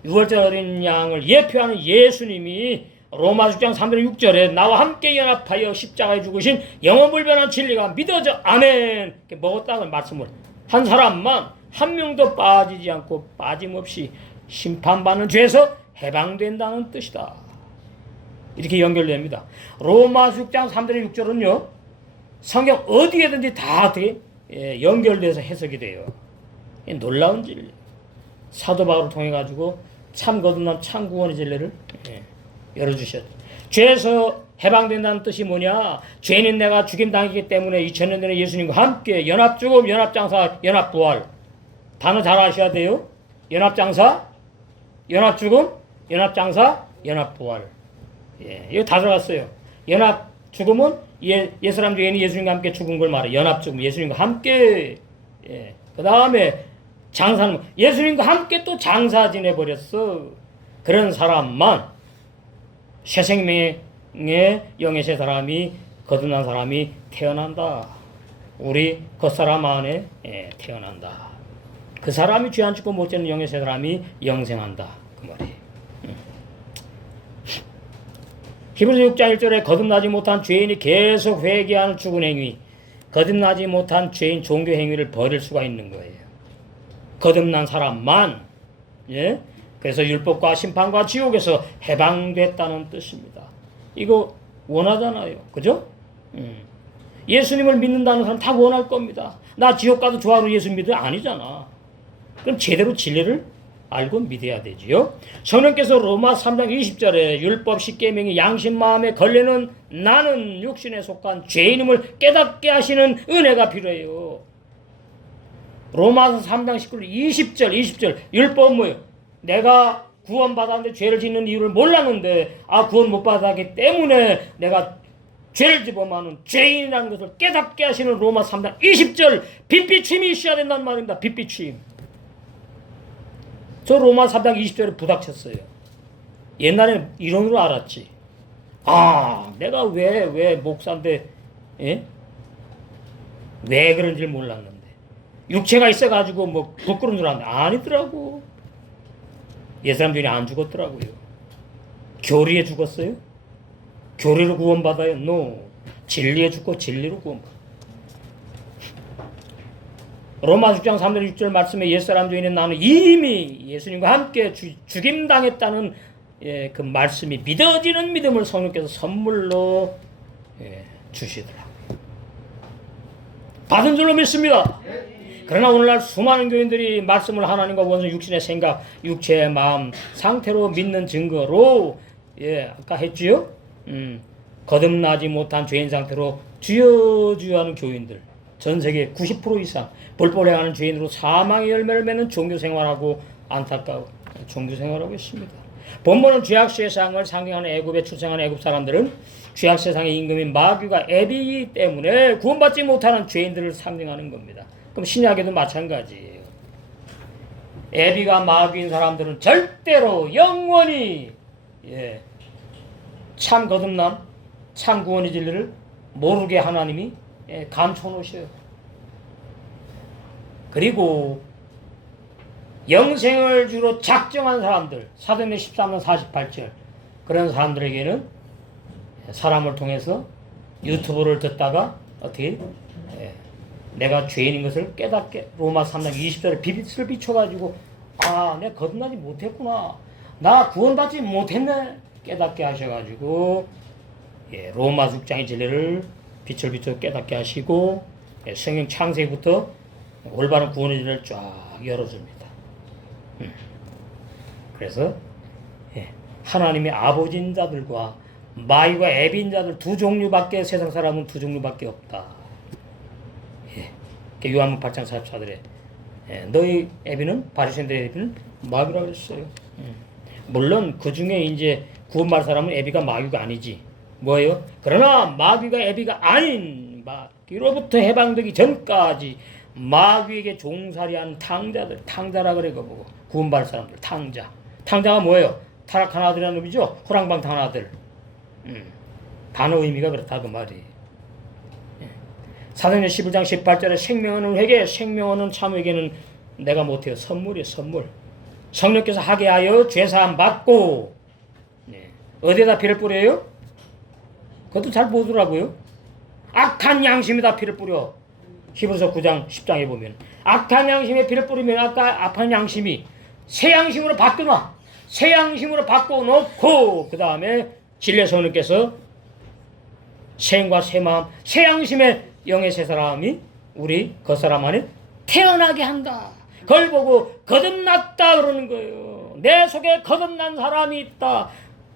유월절 어린 양을 예표하는 예수님이 로마 6장 3절 6절에 나와 함께 연합하여 십자가에 죽으신 영원불변한 진리가 믿어져 아멘 먹었다는 말씀을 한 사람만 한 명도 빠지지 않고 빠짐없이 심판받는 죄에서 해방된다는 뜻이다. 이렇게 연결됩니다. 로마 6장 3절 6절은요 성경 어디에든지 다 어떻게 연결돼서 해석이 돼요. 놀라운 진리. 사도 바울을 통해 가지고 참 거듭난 참 구원의 진리를 열어주셨죠. 죄에서 해방된다는 뜻이 뭐냐? 죄는 내가 죽임당했기 때문에 2000년 전에 예수님과 함께 연합죽음, 연합장사, 연합부활. 단어 잘 아셔야 돼요. 연합장사, 연합죽음, 연합장사, 연합부활. 이거 다 들어갔어요. 죽음은 옛사람 죄인이 예수님과 함께 죽은 걸 말해. 연합 죽음. 예수님과 함께. 예. 그 다음에 장사는 예수님과 함께 또 장사 지내버렸어. 그런 사람만 새 생명의 영의 새 사람이 거듭난 사람이 태어난다. 우리 겉사람 안에 태어난다. 그 사람이 죄 안 짓고 못 짓는 영의 새 사람이 영생한다. 그 말이에요. 히브리서 6장 1절에 거듭나지 못한 죄인이 계속 회개하는 죽은 행위, 거듭나지 못한 죄인 종교 행위를 버릴 수가 있는 거예요. 거듭난 사람만. 예? 그래서 율법과 심판과 지옥에서 해방됐다는 뜻입니다. 이거 원하잖아요. 그죠? 예수님을 믿는다는 사람 다 원할 겁니다. 나 지옥 가도 좋아하는 예수 믿으 아니잖아. 그럼 제대로 진리를 알고 믿어야 되지요. 성령께서 로마 3장 20절에 율법 십계명이 양심 마음에 걸리는 나는 육신에 속한 죄인임을 깨닫게 하시는 은혜가 필요해요. 로마서 3장 19절 20절 율법 뭐예요? 내가 구원받았는데 죄를 짓는 이유를 몰랐는데 구원 못 받았기 때문에 내가 죄를 집어마는 죄인이라는 것을 깨닫게 하시는 로마 3장 20절 빛비침이 있어야 된다는 말입니다. 빛비침. 저 로마 3장 20절에 부닥쳤어요. 옛날에는 이론으로 알았지. 내가 왜 목사인데 왜 그런지 몰랐는데 육체가 있어가지고 뭐 부끄러운 줄 알았는데 아니더라고. 옛사람들이 안 죽었더라고요. 교리에 죽었어요? 교리로 구원받아요? No. 진리에 죽고 진리로 구원받아요. 로마 6장 3절 6절 말씀에 옛사람 죄인인 나는 이미 예수님과 함께 죽임당했다는 그 말씀이 믿어지는 믿음을 성령께서 선물로 주시더라고요. 받은 줄로 믿습니다. 그러나 오늘날 수많은 교인들이 말씀을 하나님과 원수 육신의 생각, 육체의 마음 상태로 믿는 증거로 아까 했지요? 거듭나지 못한 죄인 상태로 주여 주여 하는 교인들 전 세계 90% 이상 볼볼해 하는 죄인으로 사망의 열매를 맺는 종교생활하고 안타까운 종교생활하고 있습니다. 본문은 죄악세상을 상징하는 애굽에 출생하는 애굽 사람들은 죄악세상의 임금인 마귀가 애비이기 때문에 구원받지 못하는 죄인들을 상징하는 겁니다. 그럼 신약에도 마찬가지예요. 애비가 마귀인 사람들은 절대로 영원히 참 거듭남, 참 구원의 진리를 모르게 하나님이 감춰놓으셔요. 그리고 영생을 주로 작정한 사람들, 사도행전 13장 48절 그런 사람들에게는 사람을 통해서 유튜브를 듣다가 어떻게 내가 죄인인 것을 깨닫게 로마 3장 20절에 빛을 비춰가지고 내가 거듭나지 못했구나, 나 구원받지 못했네 깨닫게 하셔가지고 로마 6장의 진리를 빛을 비춰 깨닫게 하시고 성경 창세기부터 올바른 구원의 진리를 쫙 열어줍니다. 그래서 하나님의 아버지인 자들과 마귀와 애비인 자들 두 종류밖에, 세상 사람은 두 종류밖에 없다. 요한복음 8장 44절에 너희 애비는 바리새인들의 애비는 마귀라고 했어요. 물론 그 중에 이제 구원받은 사람은 애비가 마귀가 아니지. 뭐예요? 그러나 마귀가 애비가 아닌 마귀로부터 해방되기 전까지 마귀에게 종살이한 탕자들, 탕자라 그래 그 보고 구원받을 사람들, 탕자가 뭐예요? 타락한 아들이라는 의미죠. 호랑방탕한 아들. 단어 의미가 그렇다 그 말이. 사도행전 11장 18절에 생명은 회개, 생명은 참 회개는 내가 못해요. 선물이에요, 선물. 성령께서 하게 하여 죄사함 받고 어디에다 피를 뿌려요? 그것도 잘 보더라고요. 악한 양심에다 피를 뿌려. 히브리서 9장 10장에 보면 악한 양심에 피를 뿌리면 악한 양심이 새 양심으로 바뀌어놔. 새 양심으로 바꿔놓고 그 다음에 진리의 성령께서 생과 새 마음, 새 양심의 영의 새 사람이 우리 겉사람 안에 태어나게 한다. 그걸 보고 거듭났다 그러는 거예요. 내 속에 거듭난 사람이 있다.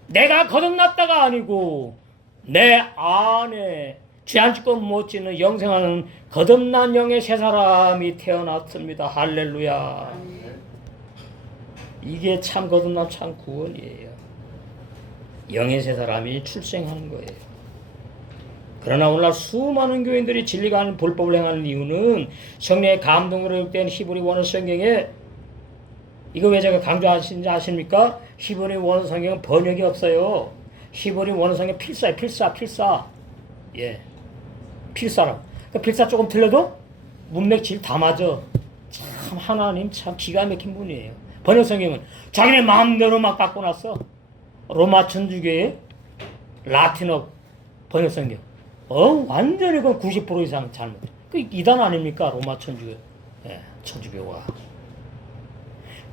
내가 거듭났다가 아니고 내 안에 죄 안 짓고 못 짓는 영생하는 거듭난 영의 새 사람이 태어났습니다. 할렐루야. 이게 참 거듭남 참 구원이에요. 영의 새 사람이 출생하는 거예요. 그러나 오늘날 수많은 교인들이 진리가 아닌 불법을 행하는 이유는 성령의 감동으로 기록된 히브리 원어 성경에 이거 왜 제가 강조하시는지 아십니까? 히브리 원어 성경은 번역이 없어요. 히브리 원어 성경 필사예요. 필사. 예. 필사라. 그 필사 조금 틀려도 문맥질 다 맞아. 참 하나님 참 기가 막힌 분이에요. 번역 성경은 자기네 마음대로 막 갖고 났어. 로마 천주교의 라틴어 번역 성경. 완전히 그 90% 이상 잘못. 그 이단 아닙니까? 로마 천주교. 예, 천주교가.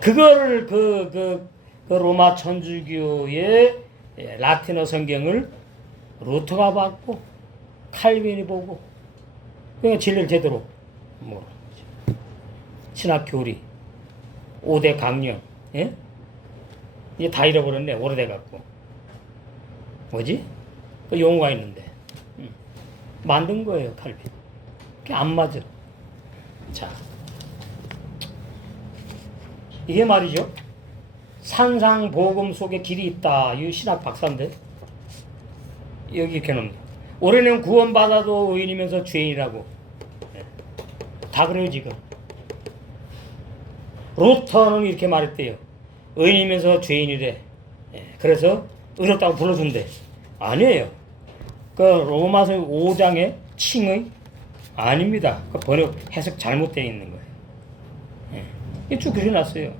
그거를 그 로마 천주교의 라틴어 성경을 루터가 받고 칼빈이 보고 그냥 진리를 제대로 뭐 신학 교리 5대 강령 예? 이게 다 잃어버렸네. 오래돼 갖고 뭐지? 그 용어가 있는데 만든 거예요. 칼빈. 그게 안 맞아. 자, 이게 말이죠. 산상복음 속에 길이 있다. 이 신학 박사인데 여기 이렇게 놉니다. 올해는 구원받아도 의인이면서 죄인이라고. 다 그래요 지금. 루터는 이렇게 말했대요. 의인이면서 죄인이래. 그래서 의롭다고 불러준대. 아니에요. 그 로마서 5장의 칭의 아닙니다. 그 번역 해석 잘못되어 있는 거예요. 이게 쭉 그려놨어요.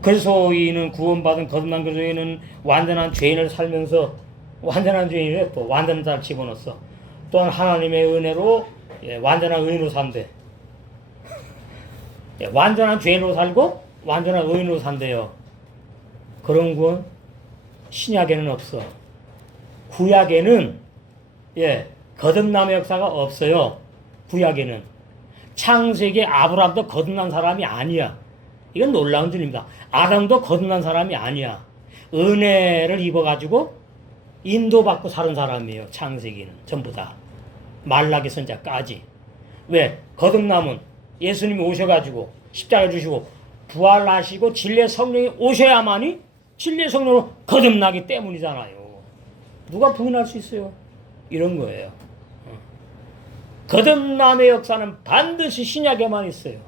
그래서 이는 구원받은 거듭난 그리스도인은 완전한 죄인을 살면서 완전한 죄인이래. 또 완전한 자를 집어넣었어. 또한 하나님의 은혜로 완전한 의인으로 산대. 완전한 죄인으로 살고 완전한 의인으로 산대요. 그런 구원 신약에는 없어. 구약에는 거듭남의 역사가 없어요. 구약에는 창세기 아브라함도 거듭난 사람이 아니야. 이건 놀라운 줄입니다. 아담도 거듭난 사람이 아니야. 은혜를 입어가지고 인도받고 사는 사람이에요. 창세기는 전부 다. 말라기 선자까지. 왜? 거듭남은 예수님이 오셔가지고 십자가 주시고 부활하시고 진리의 성령이 오셔야만이 진리의 성령으로 거듭나기 때문이잖아요. 누가 부인할 수 있어요? 이런 거예요. 거듭남의 역사는 반드시 신약에만 있어요.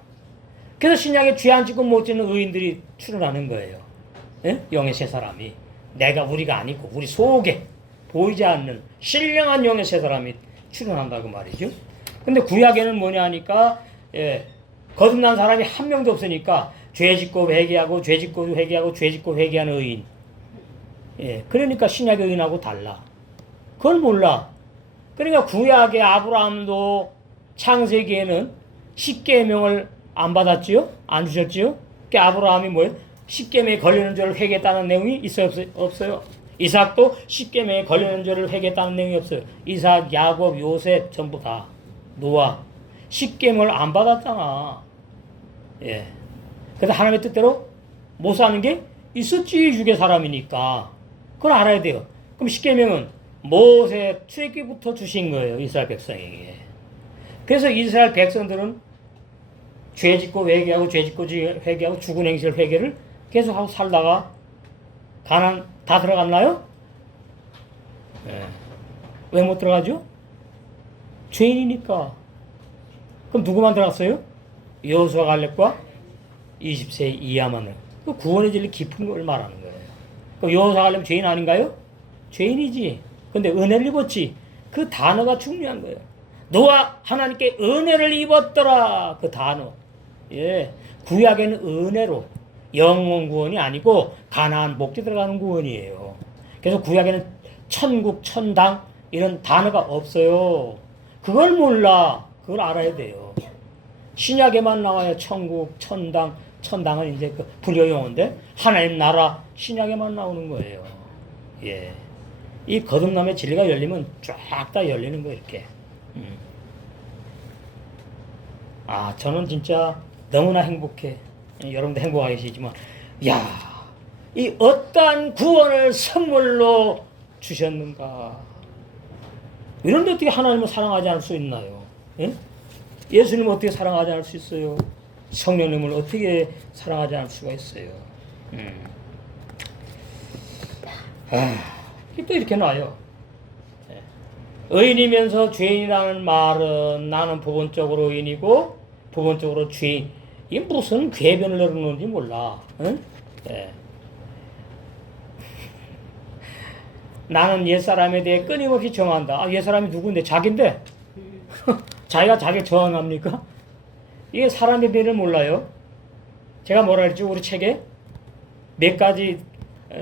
그래서 신약에 죄 안 짓고 못 짓는 의인들이 출현하는 거예요. 영의 세 사람이. 우리가 아니고 우리 속에 보이지 않는 신령한 영의 세 사람이 출현한다고 말이죠. 근데 구약에는 뭐냐 하니까 거듭난 사람이 한 명도 없으니까 죄 짓고 회개하고 죄 짓고 회개하고 죄 짓고 회개하는 의인. 그러니까 신약의 의인하고 달라. 그걸 몰라. 그러니까 구약의 아브라함도 창세기에는 십계명을 안 받았지요? 안 주셨지요? 그 아브라함이 뭐예요? 십계명에 걸리는 죄를 회개했다는 내용이 있어요? 없어요? 이삭도 십계명에 걸리는 죄를 회개했다는 내용이 없어요. 이삭, 야곱, 요셉 전부 다. 노아. 십계명을 안 받았잖아. 그래서 하나님의 뜻대로 못 사는 게 있었지. 유괴 사람이니까. 그걸 알아야 돼요. 그럼 십계명은 모세 출애굽부터 주신 거예요. 이스라엘 백성에게. 그래서 이스라엘 백성들은 죄 짓고 회개하고 죄 짓고 회개하고 죽은 행실 회개를 계속하고 살다가 가나안 다 들어갔나요? 왜 못 들어가죠? 죄인이니까. 그럼 누구만 들어갔어요? 여호수아 갈렙과 20세 이하만을. 그 구원의 진리 깊은 걸 말하는 거예요. 그 여호수아 갈렙 죄인 아닌가요? 죄인이지. 근데 은혜를 입었지. 그 단어가 중요한 거예요. 너와 하나님께 은혜를 입었더라. 그 단어. 구약에는 은혜로 영원 구원이 아니고 가나안 목지 들어가는 구원이에요. 그래서 구약에는 천국, 천당 이런 단어가 없어요. 그걸 몰라. 그걸 알아야 돼요. 신약에만 나와요. 천국, 천당. 천당은 이제 그 불교 용어인데 하나님 나라 신약에만 나오는 거예요. 이 거듭남의 진리가 열리면 쫙 다 열리는 거예요. 이렇게. 저는 진짜 너무나 행복해. 여러분도 행복하게 계시지만 이 어떠한 구원을 선물로 주셨는가. 이런데 어떻게 하나님을 사랑하지 않을 수 있나요? 예수님을 어떻게 사랑하지 않을 수 있어요? 성령님을 어떻게 사랑하지 않을 수가 있어요? 또 이렇게 나와요. 의인이면서 죄인이라는 말은 나는 부분적으로 의인이고 부분적으로 죄인. 이게 무슨 궤변을 내놓는지 몰라. 응? 예. 나는 옛사람에 대해 끊임없이 정한다. 아, 옛사람이 누군데? 자기인데? 자기가 자기를 저항합니까? 이게 사람의 미를 몰라요. 제가 뭐라 그랬죠? 우리 책에 몇 가지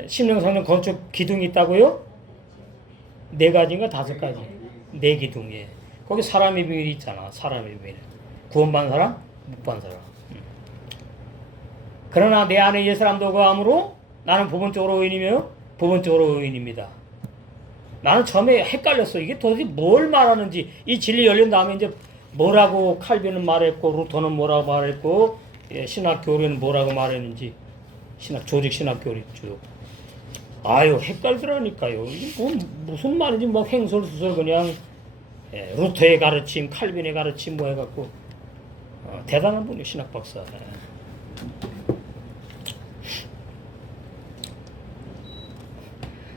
심령, 성령, 건축 기둥이 있다고요? 네 가지인가 다섯 가지? 네 기둥이에요. 거기 사람의 비밀이 있잖아. 사람의 비밀. 구원받은 사람, 못 받은 사람. 그러나 내 안에 옛사람도 거함으로 나는 부분적으로 의인이며 부분적으로 의인입니다. 나는 처음에 헷갈렸어. 이게 도대체 뭘 말하는지. 이 진리 열린 다음에 이제 뭐라고 칼빈은 말했고 루터는 뭐라고 말했고 신학 교리는 뭐라고 말했는지 조직 신학 교리 쭉. 아유 헷갈더라니까요. 이게 뭐 무슨 말인지 뭐 횡설수설 그냥 루터의 가르침, 칼빈의 가르침 뭐 해갖고 대단한 분이 신학 박사.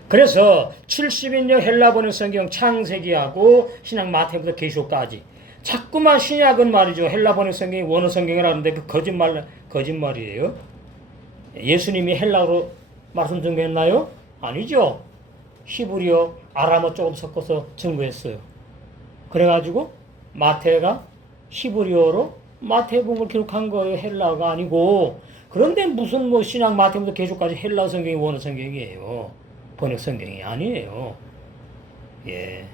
그래서 70인역 헬라 번역 성경 창세기하고 신약 마태부터 계시록까지 자꾸만 신약은 말이죠. 헬라 번역 성경이 원어 성경이라는데 그 거짓말이에요. 예수님이 헬라어로 말씀 증거했나요? 아니죠. 히브리어, 아람어 조금 섞어서 증거했어요. 그래가지고 마태가 히브리어로 마태복음을 기록한 거예요. 헬라어가 아니고. 그런데 무슨 뭐 신약 마태부터 계시록까지 헬라 성경이 원어 성경이에요. 번역 성경이 아니에요. 예.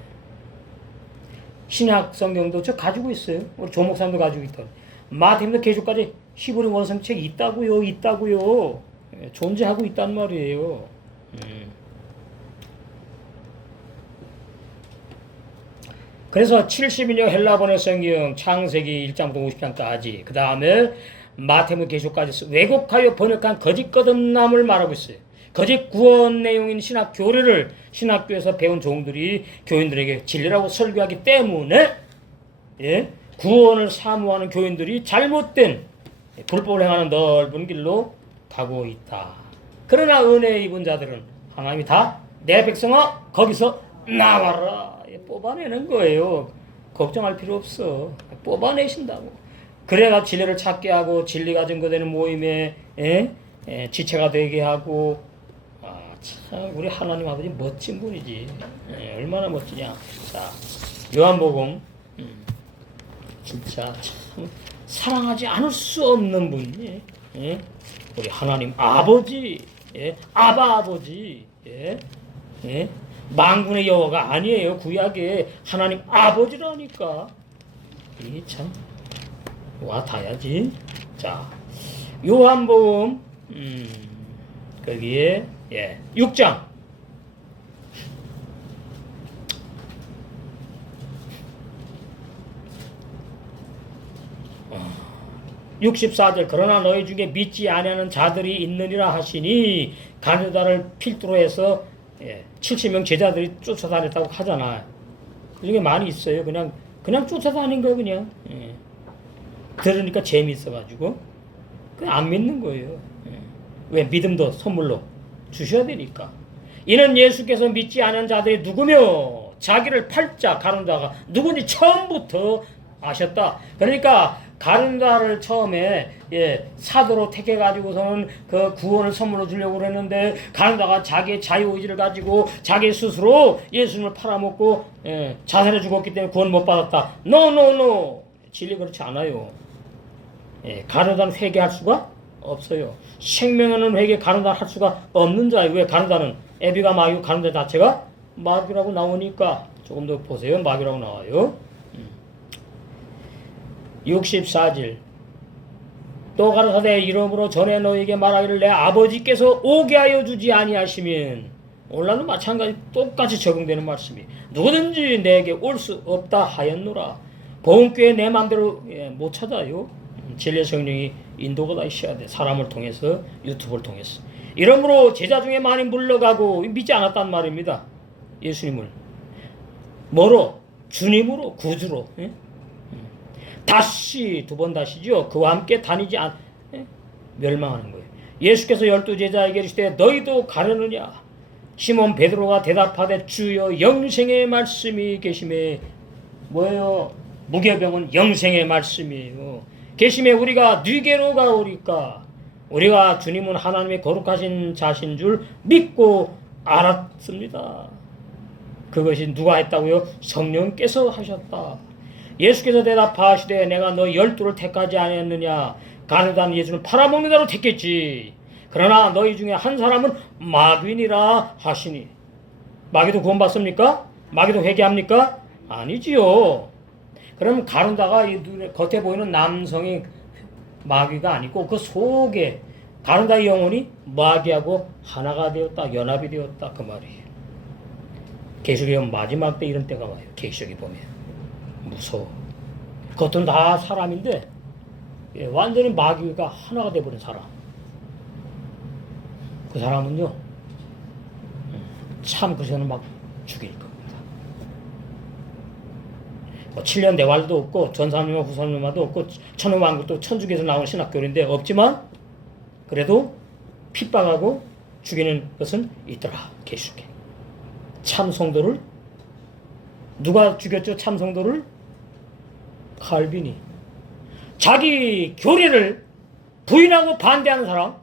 신약 성경도 저 가지고 있어요. 우리 조목사님도 가지고 있던. 마태부터 계시록까지 히브리 원어 성책이 있다고요. 예, 존재하고 있단 말이에요. 그래서 70인역 헬라 번역 성경 창세기 1장부터 50장까지 그 다음에 마태부터 계시록까지 왜곡하여 번역한 거짓 거듭남을 말하고 있어요. 거짓 구원 내용인 신학 교리를 신학교에서 배운 종들이 교인들에게 진리라고 설교하기 때문에 구원을 사모하는 교인들이 잘못된 불법을 행하는 넓은 길로 가고 있다. 그러나 은혜 입은 자들은 하나님이 다 내 백성아 거기서 나와라 뽑아내는 거예요. 걱정할 필요 없어. 뽑아내신다고. 그래야 진리를 찾게 하고 진리가 증거되는 모임에 지체가 되게 하고. 참 우리 하나님 아버지 멋진 분이지. 얼마나 멋지냐. 자, 요한복음 진짜 참 사랑하지 않을 수 없는 분이 우리 하나님 아버지, 아바 아버지, 만군의 여호와가 아니에요. 구약에 하나님 아버지라니까. 이게 참 와 닿아야지. 자, 요한복음 거기에 6장 64절 그러나 너희 중에 믿지 아니하는 자들이 있느니라 하시니 가누다를 필두로 해서 70명 제자들이 쫓아다녔다고 하잖아. 그 중에 많이 있어요. 그냥 쫓아다닌 거예요. 그냥 들으니까 재미있어가지고 안 믿는 거예요. 왜? 믿음도 선물로 주셔야 되니까. 이는 예수께서 믿지 않은 자들이 누구며 자기를 팔자 가룟 자가 누군지 처음부터 아셨다. 그러니까 가룟 자를 처음에 사도로 택해가지고서는 그 구원을 선물로 주려고 그랬는데 가룟 자가 자기의 자유의지를 가지고 자기 스스로 예수님을 팔아먹고 자살해 죽었기 때문에 구원 못 받았다. 노 진리 그렇지 않아요. 가룟 자는 회개할 수가 없어요. 생명하는 회개 가룟자 할 수가 없는 자예요. 왜? 가룟자는 에비가 마귀고 가룟자 자체가 마귀라고 나오니까. 조금 더 보세요. 마귀라고 나와요. 64절 또 가라사대 이름으로 전에 너에게 말하기를 내 아버지께서 오게 하여 주지 아니하시면 오늘날도 마찬가지 똑같이 적용되는 말씀이 누구든지 내게 올 수 없다 하였노라. 보험교회 내 마음대로 못 찾아요. 진리의 성령이 인도가 다 있어야 돼. 사람을 통해서, 유튜브를 통해서. 이러므로 제자 중에 많이 물러가고 믿지 않았단 말입니다. 예수님을. 뭐로? 주님으로, 구주로. 다시, 두 번 다시죠. 그와 함께 다니지 멸망하는 거예요. 예수께서 12 제자에게 이르시되 너희도 가려느냐? 시몬 베드로가 대답하되 주여 영생의 말씀이 계심에 뭐예요? 무교병은 영생의 말씀이에요. 계심에 우리가 뉘게로 가오리까? 우리가 주님은 하나님의 거룩하신 자신 줄 믿고 알았습니다. 그것이 누가 했다고요? 성령께서 하셨다. 예수께서 대답하시되 내가 너 12를 택하지 아니했느냐? 가늠당 예수는 팔아먹는 자로 택했지. 그러나 너희 중에 한 사람은 마귀니라 하시니. 마귀도 구원받습니까? 마귀도 회개합니까? 아니지요. 그럼 가룟다가 겉에 보이는 남성이 마귀가 아니고 그 속에 가룟다의 영혼이 마귀하고 하나가 되었다, 연합이 되었다, 그 말이에요. 계시록에 보면 마지막 때 이런 때가 와요. 계시록에 보면 무서워. 겉은 다 사람인데 완전히 마귀가 하나가 되어버린 사람. 그 사람은요 참 그새는 막 죽일 겁니다. 뭐 7년 내활도 없고 전사님과 후사님과도 없고 천호만국도 천주교에서 나온 신학교인데 없지만 그래도 핍박하고 죽이는 것은 있더라. 계시록에. 참 성도를 누가 죽였죠? 참 성도를? 칼빈이. 자기 교리를 부인하고 반대하는 사람,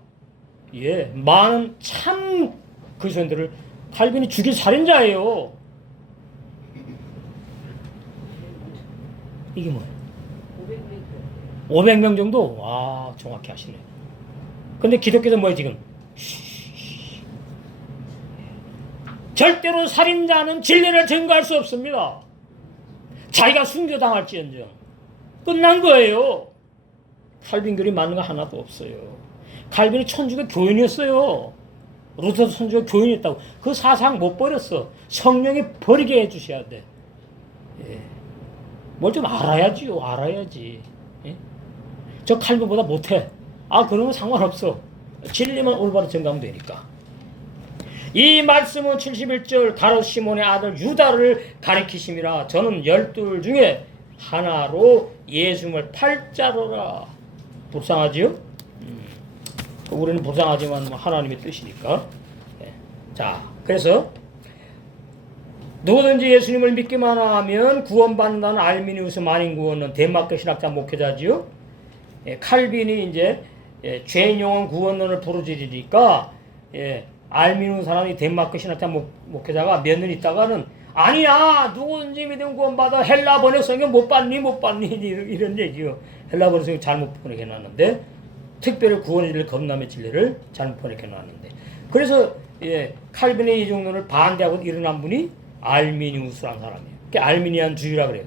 예, 많은 참 그리스도인들을 칼빈이 죽일 살인자예요. 이게 뭐예요? 500명 정도? 와, 정확히 하시네. 근데 기독교에서 뭐예요, 지금? 절대로 살인자는 진리를 증거할 수 없습니다. 자기가 순교당할지언정. 끝난 거예요. 칼빈 교리 맞는 거 하나도 없어요. 칼빈이 천주교 교인이었어요. 루터도 천주교 교인이었다고. 그 사상 못 버렸어. 성령이 버리게 해주셔야 돼. 예. 뭘 좀 알아야지요. 알아야지. 예? 저 칼빈보다 못해. 아, 그러면 상관없어. 진리만 올바로 증거하면 되니까. 이 말씀은 71절 가롯 시몬의 아들 유다를 가리키심이라. 저는 12 중에 하나로 예수님을 팔자로라. 불쌍하지요? 우리는 불쌍하지만 하나님의 뜻이니까. 네. 자, 그래서 누구든지 예수님을 믿기만 하면 구원받는다는 알미니우스 만인구원론 덴마크 신학자 목회자지요. 예, 칼빈이 이제 죄인 영혼 구원론을 부르짖으니까 알미니우스 사람이 덴마크 신학자 목회자가 몇 년 있다가는 아니야, 누구든지 믿으면 구원받아. 헬라 번역성경 못 봤니 이런 얘기요. 헬라 번역성경 잘못 번역해놨는데 특별히 구원의 진리를 겁남의 진리를 잘못 번역해놨는데 그래서 칼빈의 이종론을 반대하고 일어난 분이 알미니우스라는 사람이에요. 그게 알미니안주의라 그래요.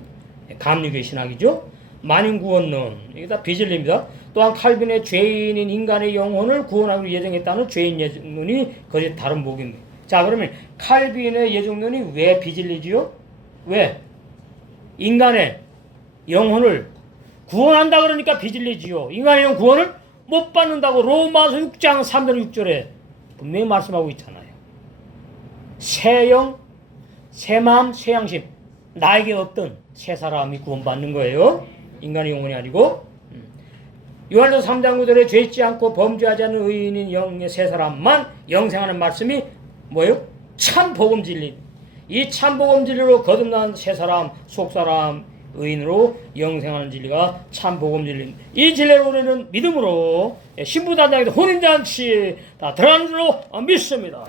감리교의 신학이죠. 만인구원론 이게 다 비진리입니다. 또한 칼빈의 죄인인 인간의 영혼을 구원하기로 예정했다는 죄인 예정론이 거짓 다른 목입니다. 자, 그러면 칼빈의 예정론이 왜 비진리지요? 왜? 인간의 영혼을 구원한다 그러니까 비진리지요. 인간의 영혼 구원을 못 받는다고 로마서 6장 3절 6절에 분명히 말씀하고 있잖아요. 새 영, 새 마음, 새 양심. 나에게 없던 새 사람이 구원받는 거예요. 인간의 영혼이 아니고. 요한일서 3장 9절에 죄짓지 않고 범죄하지 않는 의인인 영의 새 사람만 영생하는 말씀이 뭐예요? 참 복음 진리. 이 참 복음 진리로 거듭난 새 사람, 속 사람, 의인으로 영생하는 진리가 참 복음 진리. 이 진리를 우리는 믿음으로 신부단장에서 혼인잔치 다 들어가는 줄로 믿습니다.